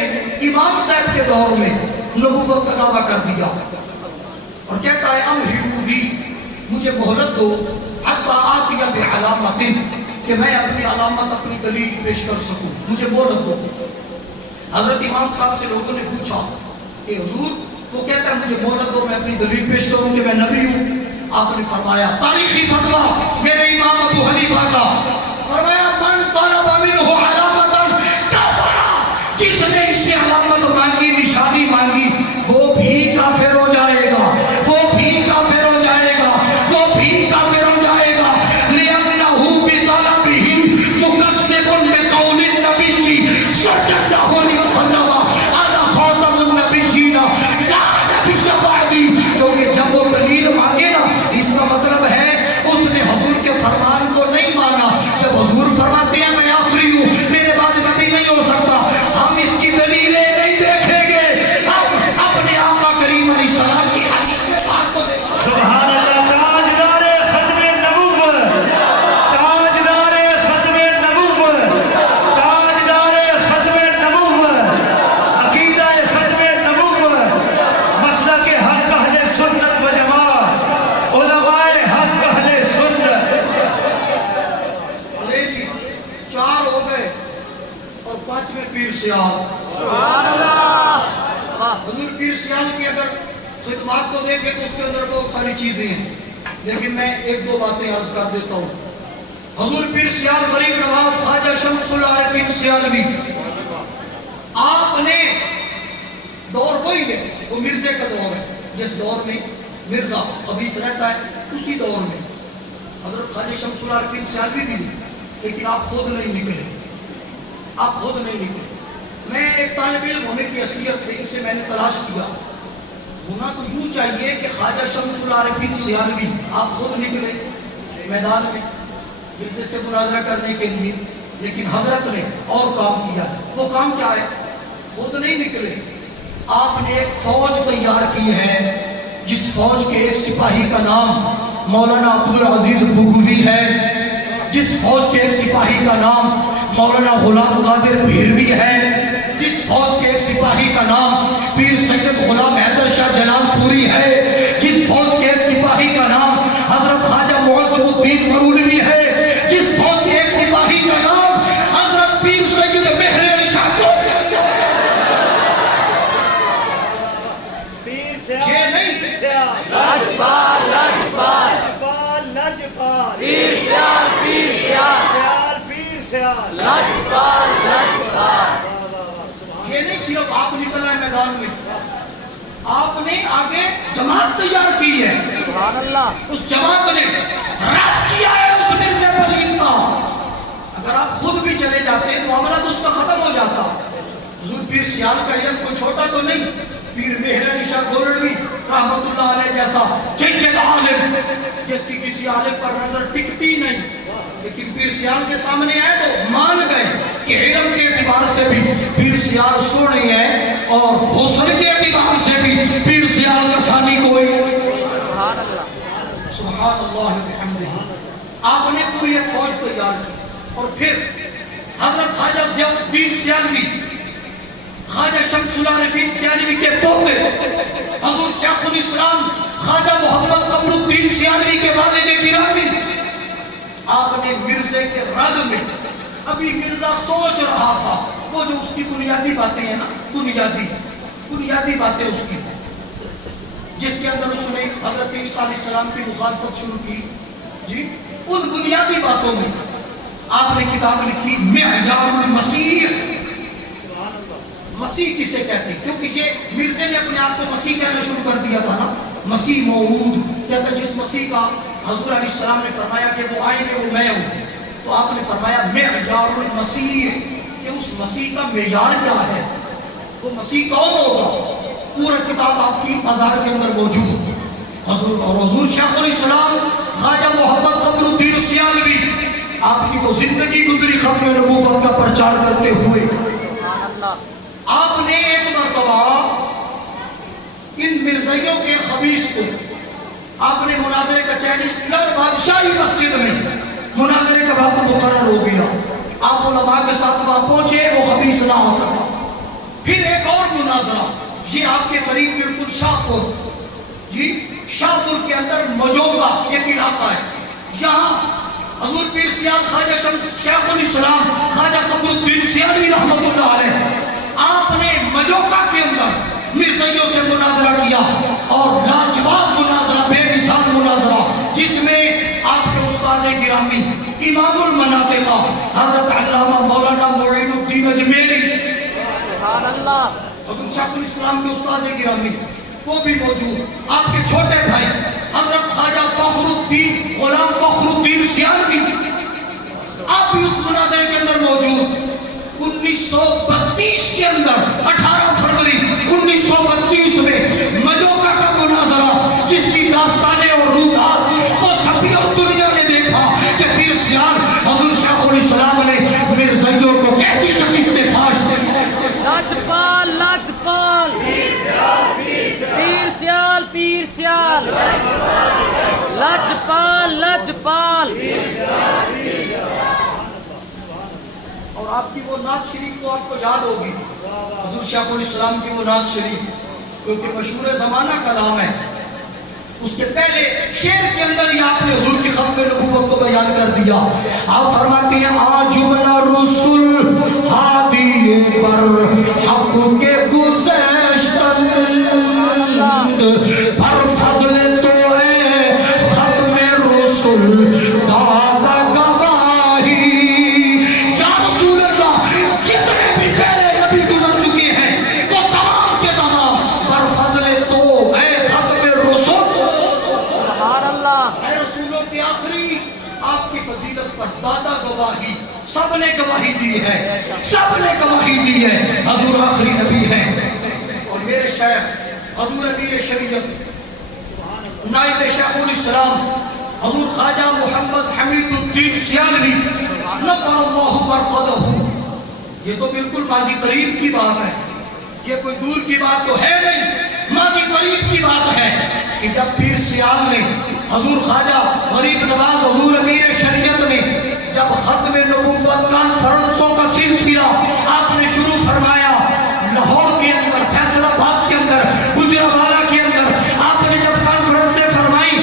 امام صاحب کے دور میں نبوت کا دعویٰ کر دیا اور کہتا ہے امہلونی، مجھے مہلت دو حتی آتی بعلامت، کہ میں اپنی علامت اپنی دلیل پیش کر سکوں، مجھے مہلت دو. حضرت امام صاحب سے لوگوں نے پوچھا کہ حضور وہ کہتا ہے مجھے مہلت دو میں اپنی دلیل پیش کروں کہ میں نبی ہوں. آپ نے فرمایا تاریخی فتویٰ میرے امام ابو حنیفہ کا، فرمایا من طلب منہ علامت کفر، جس نے اس سے علامت مانگی، نشانی مانگی، وہ بھی کافر ہو جائے گا. لِأَنَّهُ بِطَلَبِهِ مُكَذِّبٌ بِقَوْلِ النَّبِيِّ صَلَّى اللَّهُ عَلَيْهِ وسلم أَنَا خَاتَمُ النَّبِيِّينَ لَا نَبِيَّ بَعْدِي. کیونکہ جب وہ دلیل مانگے نا، اس کا مطلب ہے اس نے حضور کے فرمان کو نہیں مانا. جب حضور فرماتے ہیں میں آخری ہوں، میرے بعد نبی نہیں ہو سکتا، ہم اس کی دلیلیں نہیں دیکھیں گے، ہم اپنے آقا کریم علیہ السلام کی حدیث سے بات کو دیکھیں. سبحان اللہ. حضور پیر سیال کی اگر خدمات کو دیکھیں تو اس کے اندر بہت ساری چیزیں ہیں، لیکن میں ایک دو باتیں عرض کر دیتا ہوں. حضور پیر سیال غریب نواز خواجہ شمس العارفین سیالوی، آپ نے دور وہی ہے، وہ مرزے کا دور ہے. جس دور میں مرزا خبیث رہتا ہے اسی دور میں حضرت خواجہ شمس العارفین سیالوی بھی، لیکن آپ خود نہیں نکلے. میں ایک طالب علم ہونے کی حیثیت سے اسے میں نے تلاش کیا. ہونا تو یوں چاہیے کہ خواجہ شمس العارفین سیالوی آپ خود نکلے میدان میں مرزے سے مناظرہ کرنے کے لیے، لیکن حضرت نے اور کام کیا. وہ کام کیا ہے؟ خود نہیں نکلے، آپ نے ایک فوج تیار کی ہے جس فوج کے ایک سپاہی کا نام مولانا عبدالعزیز بغوی ہے، جس فوج کے ایک سپاہی کا نام مولانا غلام قادر بھیروی ہے، جس فوج کے ایک سپاہی کا نام پیر سید غلام حیدر شاہ جلال پوری ہے، جس فوج کے ایک سپاہی کا نام حضرت خواجہ معظم الدین برولوی ہے، جس فوج کے ایک سپاہی کا نام حضرت پیر سید مہر علی شاہ یہ نہیں لاجپال لاجپال پیر سیال پیر سیال لاجپال لاجپال. یہ نہیں صرف آپ نکل آئے میدان میں، آپ نے آگے جماعت تیار کی ہے. سبحان اللہ. اس جماعت نے رد کیا ہے اس مرزے پلید کا. اگر آپ خود بھی چلے جاتے تو معاملہ تو اس کا ختم ہو جاتا. حضور پیر سیال کا علم کوئی چھوٹا تو نہیں، پیر مہر علی شاہ گولڑوی رحمت اللہ علیہ جیسا جید عالم جس کی کسی عالم پر نظر ٹکتی نہیں، لیکن پیر سیال کے سامنے آئے تو مان گئے کہ علم کے اعتبار سے بھی پیر سیال سونے ہیں اور حسن کے اعتبار سے بھی پیر سیال کا ثانی کوئی. سبحان اللہ. سبحان اللہ بحمدہ. آپ نے پوری ایک فوج تیار کی اور پھر حضرت خواجہ ضیاء الدین سیالوی، خواجہ شمس العارفین سیالوی کے پوتے حضور شیخ الاسلام خواجہ محمد قمر الدین سیالوی کے والد گرامی، آپ نے مرزے کے رد میں، ابھی مرزا سوچ رہا تھا وہ جو اس کی بنیادی باتیں ہیں نا، بنیادی باتیں اس کی جس کے اندر اس نے حضرت عیسیٰ علیہ السلام کی مخالفت شروع کی، جی ان بنیادی باتوں میں آپ نے کتاب لکھی معیار المسیح. مسیح کسے کہتے ہیں؟ کیونکہ یہ مرزے نے اپنے آپ کو مسیح کہنا شروع کر دیا تھا نا، مسیح موعود کہتا ہے جس مسیح کا حضور علیہ السلام نے فرمایا کہ وہ آئیں گے وہ میں ہوں. تو آپ نے فرمایا معیار المسیح کہ اس مسیح کا معیار کیا ہے، وہ مسیح کون ہوگا. پورا کتاب آپ کی بازار کے اندر موجود. حضور شیخ الاسلام خواجہ محمد قمر الدین سیالوی آپ کی تو زندگی گزری ختم نبوت کا پرچار کرتے ہوئے. آپ نے ایک مرتبہ ان مرزائیوں کے خبیث کو آپ نے مناظرے کا چیلنج کیا اور بادشاہی مسجد میں مناظرے کا وقت مقرر ہو گیا. آپ علماء کے ساتھ وہاں پہنچے، وہ خبیث نہ آ سکا. پھر ایک اور مناظرہ، یہ آپ کے قریب بالکل شاہپور، جی شاہپور کے اندر مجوبہ ایک علاقہ ہے. یہاں حضور پیر سیال خواجہ شمس شیخ الاسلام خواجہ قمر الدین سیالوی رحمت اللہ علیہ آپ نے مجوکا کے اندر مرزائیوں سے مناظرہ کیا اور لاجواب مناظرہ، بے مثال مناظرہ، جس میں آپ کے استاد گرامی امام المناطق حضرت علامہ مولانا معین الدین اجمیری، سبحان اللہ، حضور شیخ الاسلام کے استاد گرامی وہ بھی موجود، آپ کے چھوٹے بھائی حضرت خواجہ فخر الدین غلام فخر الدین سیالوی آپ بھی اس مناظرے کے اندر موجود. 1932 کے اندر 18 فروری 1932 میں مجوکا کا مناظرہ جس کی داستانیں اور روحات وہ چھپی اور دنیا نے دیکھا کہ پیر سیال حضور شیخ الاسلام نے مرزائیوں کو کیسی شکست فاش دی. لاجپال لاجپال پیر سیال پیر سیال لاجپال لاجپال. اور آپ کی وہ نعت شریف تو آپ کو یاد ہوگی، حضور شیخ الاسلام کی وہ نعت شریف کیونکہ مشہور زمانہ کلام ہے. اس کے پہلے شعر کے اندر ہی آپ نے حضور کی ختم نبوت کو بیان کر دیا. آپ فرماتے ہیں آ جملہ رسول ہادی پر حق کے گزشتند پر فضل تو ہے ختم رسول دادا گواہی. یا رسول اللہ جتنے بھی پہلے نبی گزر چکے ہیں وہ تمام کے تمام پر فضل تو ہے ختم رسول. سبحان اللہ. اے رسولوں کے آخری آپ کی فضیلت پر دادا گواہی سب نے گواہی دی ہے، سب نے گواہی دی ہے حضور آخری نبی ہے۔ اور میرے شیخ حضور امیر شریعت نائب شیخ الاسلام حضور خواجہ محمد حمید الدین سیالوی نور اللہ مرقدہ، یہ تو بالکل ماضی قریب کی بات ہے، یہ کوئی دور کی بات تو ہے نہیں، ماضی قریب کی بات ہے کہ جب پیر سیال نے حضور خواجہ غریب نواز حضور امیر شریعت نے جب ختم نبوت کانفرنسوں کا سلسلہ آپ نے شروع فرمایا، لاہور کے اندر، فیصل آباد کے اندر، گجرانوالہ کے اندر آپ نے جب کانفرنسیں فرمائی،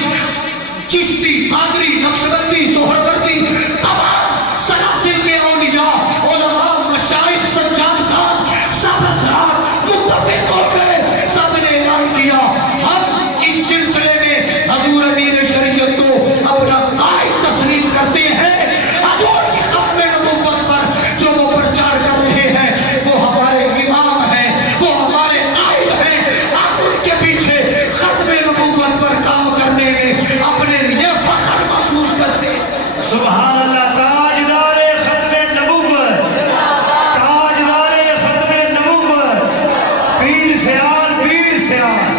چشتی، قادری، نقشبندی، سہروردی، تمام سلاسل کے اولیاء، علماء، مشائخ، سجادگان، سب حضرات متفق ہو گئے، سب نے اعلان کیا ہم اس سلسلے میں حضور امیر شریعت کو اپنا قائد تسلیم کرتے ہیں۔ حضور کی ختم نبوت پر جو وہ پرچار کر رہے ہیں وہ ہمارے امام ہیں، وہ ہمارے قائد ہیں، آپ ان کے پیچھے ختم نبوت پر کام کرنے میں اپنے لیے فخر محسوس کرتے ہیں۔ سبحان اللہ، تاجدار ختم نبوت، تاجدار ختم نبوت، پیر سیال، پیر سیال،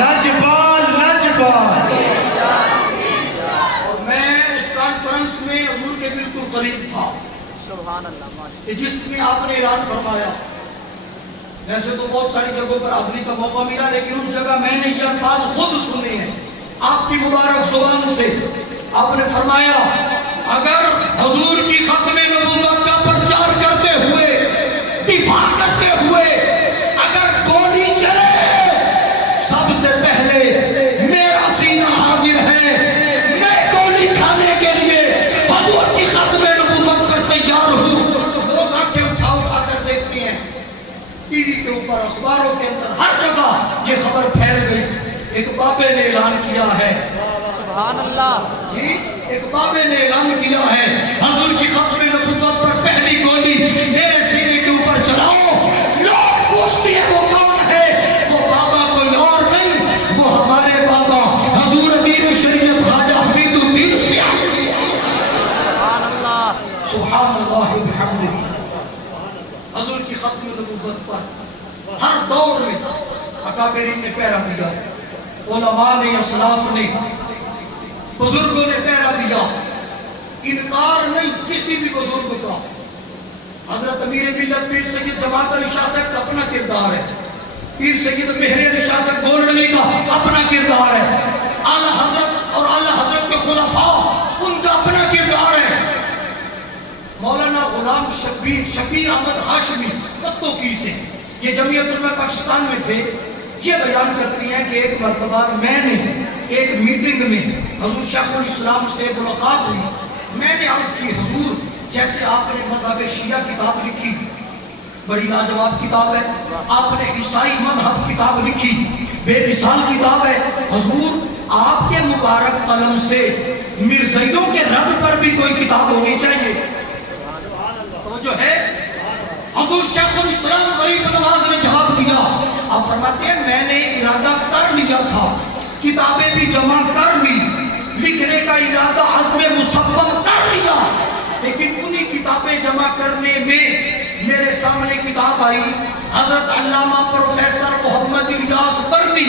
لجپال، لجپال۔ اور میں اس کانفرنس میں حضور کے بالکل قریب تھا سبحان اللہ، کہ جس میں آپ نے اعلان فرمایا، ویسے تو بہت ساری جگہوں پر حاضری کا موقع ملا لیکن اس جگہ میں نے یہ الفاظ خود سنے ہیں آپ کی مبارک زبان سے۔ آپ نے فرمایا اگر حضور کی ختم نبوت کا پرچار کرتے ہوئے، دفاع کرتے ہوئے اگر گولی چلے، سب سے پہلے میرا سینہ حاضر ہے، میں گولی کھانے کے لیے حضور کی ختم نبوت پر تیار ہوں۔ لوگ آنکھیں اٹھا اٹھا کر دیکھتے ہیں، ٹی وی کے اوپر، اخباروں کے اندر، ہر جگہ یہ خبر پھیل گئی، ایک بابے نے اعلان کیا ہے، سبحان اللہ، جی ایک بابے نے اعلان کیا ہے حضور کی ختم نبوت پر پہلی گولی میرے سینے کے اوپر چلاؤ۔ لوگ پوچھتے ہیں وہ کون ہے؟ وہ بابا کوئی اور نہیں، وہ ہمارے بابا حضور امیر شریعت خواجہ حمید الدین سیالوی۔ سبحان اللہ، سبحان اللہ وبحمدہ۔ حضور کی ختم نبوت پر ہر دور میں اکابرین نے پہرا دیا، علماء نے، اسلاف نے، بزرگوں نے پہرا دیا، انکار نہیں کسی بھی بزرگ کا۔ حضرت امیر ملت پیر سید جماعت علی شاہ صاحب کا اپنا کردار ہے، پیر سید مہر علی شاہ صاحب گولڈوی کا اپنا کردار ہے، اعلیٰ حضرت اور اعلیٰ حضرت کے خلفاء ان کا اپنا کردار ہے۔ مولانا غلام شبیر احمد ہاشمی پتوکی سے، یہ جمعیت علماء پاکستان میں تھے، یہ بیان کرتی ہیں کہ ایک مرتبہ میں نے ایک میٹنگ میں حضور شیخ الاسلام سے ملاقات ہوئی، میں نے عرض کی حضور جیسے آپ نے مذہب شیعہ کتاب لکھی، بڑی لاجواب کتاب ہے، آپ نے عیسائی مذہب کتاب لکھی، بے مثال کتاب ہے، حضور آپ کے مبارک قلم سے مرزائیوں کے رد پر بھی کوئی کتاب ہونی چاہیے۔ تو جو ہے حضور شیخ الاسلام غریب نواز نے جواب دیا، آپ فرماتے ہیں میں نے ارادہ کر لیا تھا، کتابیں بھی جمع کر لی، لکھنے کا ارادہ عزم مصمم کر لیا، لیکن انہی کتابیں جمع کرنے میں میرے سامنے کتاب آئی حضرت علامہ پروفیسر محمد الیاس برنی،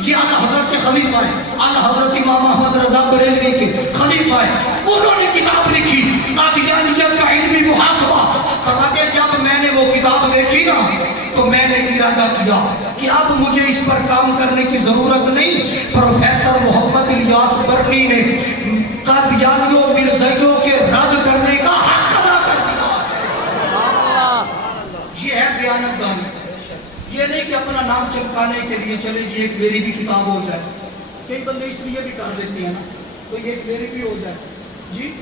جی اعلیٰ حضرت کے خلیفہ ہیں، اعلیٰ حضرت امام احمد رضا بریلوی کے خلیفہ ہیں، انہوں نے کتاب لکھی قادیانیت کا علمی محاسبہ۔ فرماتے ہیں جب میں نے وہ کتاب دیکھی نا تو میں نے ارادہ کیا کہ اب مجھے اس پر کام کرنے کی ضرورت نہیں، پروفیسر محمد الیاس برنی نے قادیانیوں مرزائیوں کے رد کرنے کا حق ادا کر دیا۔ یہ ہے دیانتداری، یہ نہیں کہ اپنا نام چمکانے کے لیے چلے جی ایک میری بھی کتاب ہو جائے، کئی بندے اس لیے بھی کر دیتے ہیں نا تو یہ ایک میری بھی ہو جائے جی۔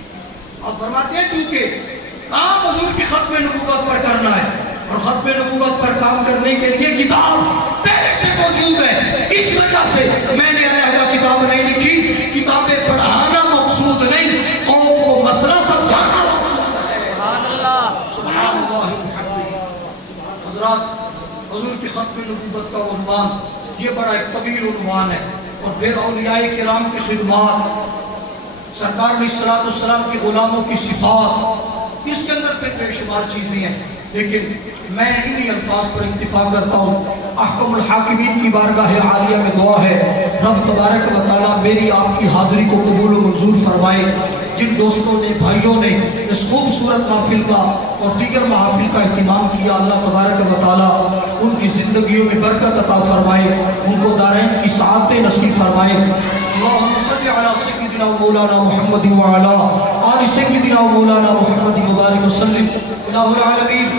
آپ فرماتے ہیں چونکہ کام حضور کی ختم نبوت پر کرنا ہے اور ختم نبوت پر کام کرنے کے لیے کتاب پہلے سے موجود ہے، اس وجہ سے میں نے علیحدہ کتاب نہیں لکھی۔ کتابیں پڑھانا مقصود نہیں، قوم کو مسئلہ سمجھانا مقصود ہے۔ سبحان اللہ، سبحان اللہ وبحمدہ۔ حضرات حضور کی ختم نبوت کا عنوان یہ بڑا ایک طویل عنوان ہے، اور پھر اولیاء کرام کی خدمات، سرکار علیہ السلام کے غلاموں کی صفات، اس کے اندر پھر بے شمار چیزیں ہیں، لیکن میں انہی الفاظ پر اکتفا کرتا ہوں۔ احکم الحاکمین کی بارگاہ عالیہ میں دعا ہے رب تبارک و تعالیٰ میری آپ کی حاضری کو قبول و منظور فرمائے۔ جن دوستوں نے، بھائیوں نے اس خوبصورت محفل کا اور دیگر محافل کا اہتمام کیا، اللہ تبارک و تعالیٰ ان کی زندگیوں میں برکت عطا فرمائے، ان کو دارین کی سعادت نصیب فرمائے۔ اللہم صلی علی سیدنا و مولانا محمد وعلا آل سیدنا و مولانا محمد مبارک وسلم۔ الہ العالمین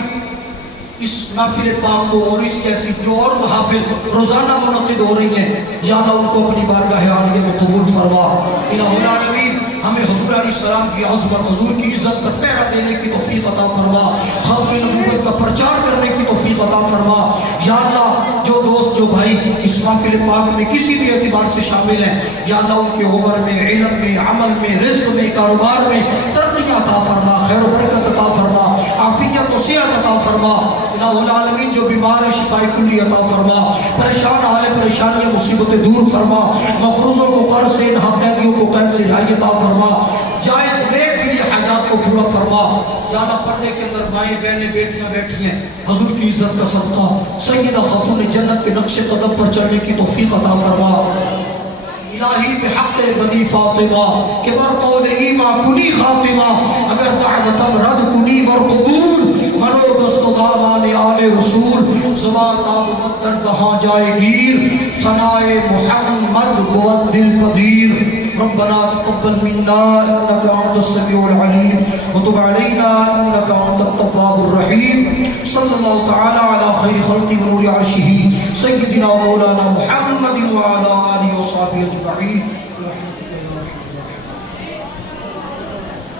اس محفل پاک کو اور اس جیسی جو اور محافل روزانہ منعقد ہو رہی ہیں، یا اللہ ان کو اپنی بارگاہ عالیہ میں قبول فرما۔ الہ العالمین ہمیں حضور علیہ السلام کی عظمت، حضور کی عزت پر پہرا دینے کی توفیق عطا فرما، ختم نبوت کا پرچار کرنے کی توفیق عطا فرما۔ یا اللہ جو دوست، جو بھائی اس محفل پاک میں کسی بھی اعتبار سے شامل ہیں، یا اللہ ان کے عمر میں، علم میں، عمل میں، رزق میں، کاروبار میں ترقی عطا فرما، خیر و برکت عطا فرما، عافیت و صحت عطا فرما۔ الہ العالمین جو بیمار ہے شفاء کلی عطا فرما، پریشان حال پریشانیاں مصیبتیں دور فرما، مقروضوں کو قرض سے، قیدیوں کو قید سے رہائی عطا فرما، جائز نیک دلی حاجات کو پورا فرما۔ جانا پردے کے اندر مائیں بہنیں بیٹیاں بیٹھی ہیں، حضور کی عزت کا صدقہ سیدہ خاتون جنت کے نقش قدم پر چلنے کی توفیق عطا فرما۔ الہی بحق بنی فاطمہ کہ بر قول ایما کنی خاتمہ، اگر دعوتم رد کنی ور قبول، منو دست و دامان آل رسول، زبان تاب مقدر دہاں جائے گیر، ثنائے محمد بود دل پذیر۔ ربنا تقبل منا انك انت السميع العليم وتب علينا انك انت التواب الرحيم۔ صلی اللہ تعالی علی خیر خلق ونور عرشه سیدنا مولانا محمد وعلى آله وصحبه اجمعین۔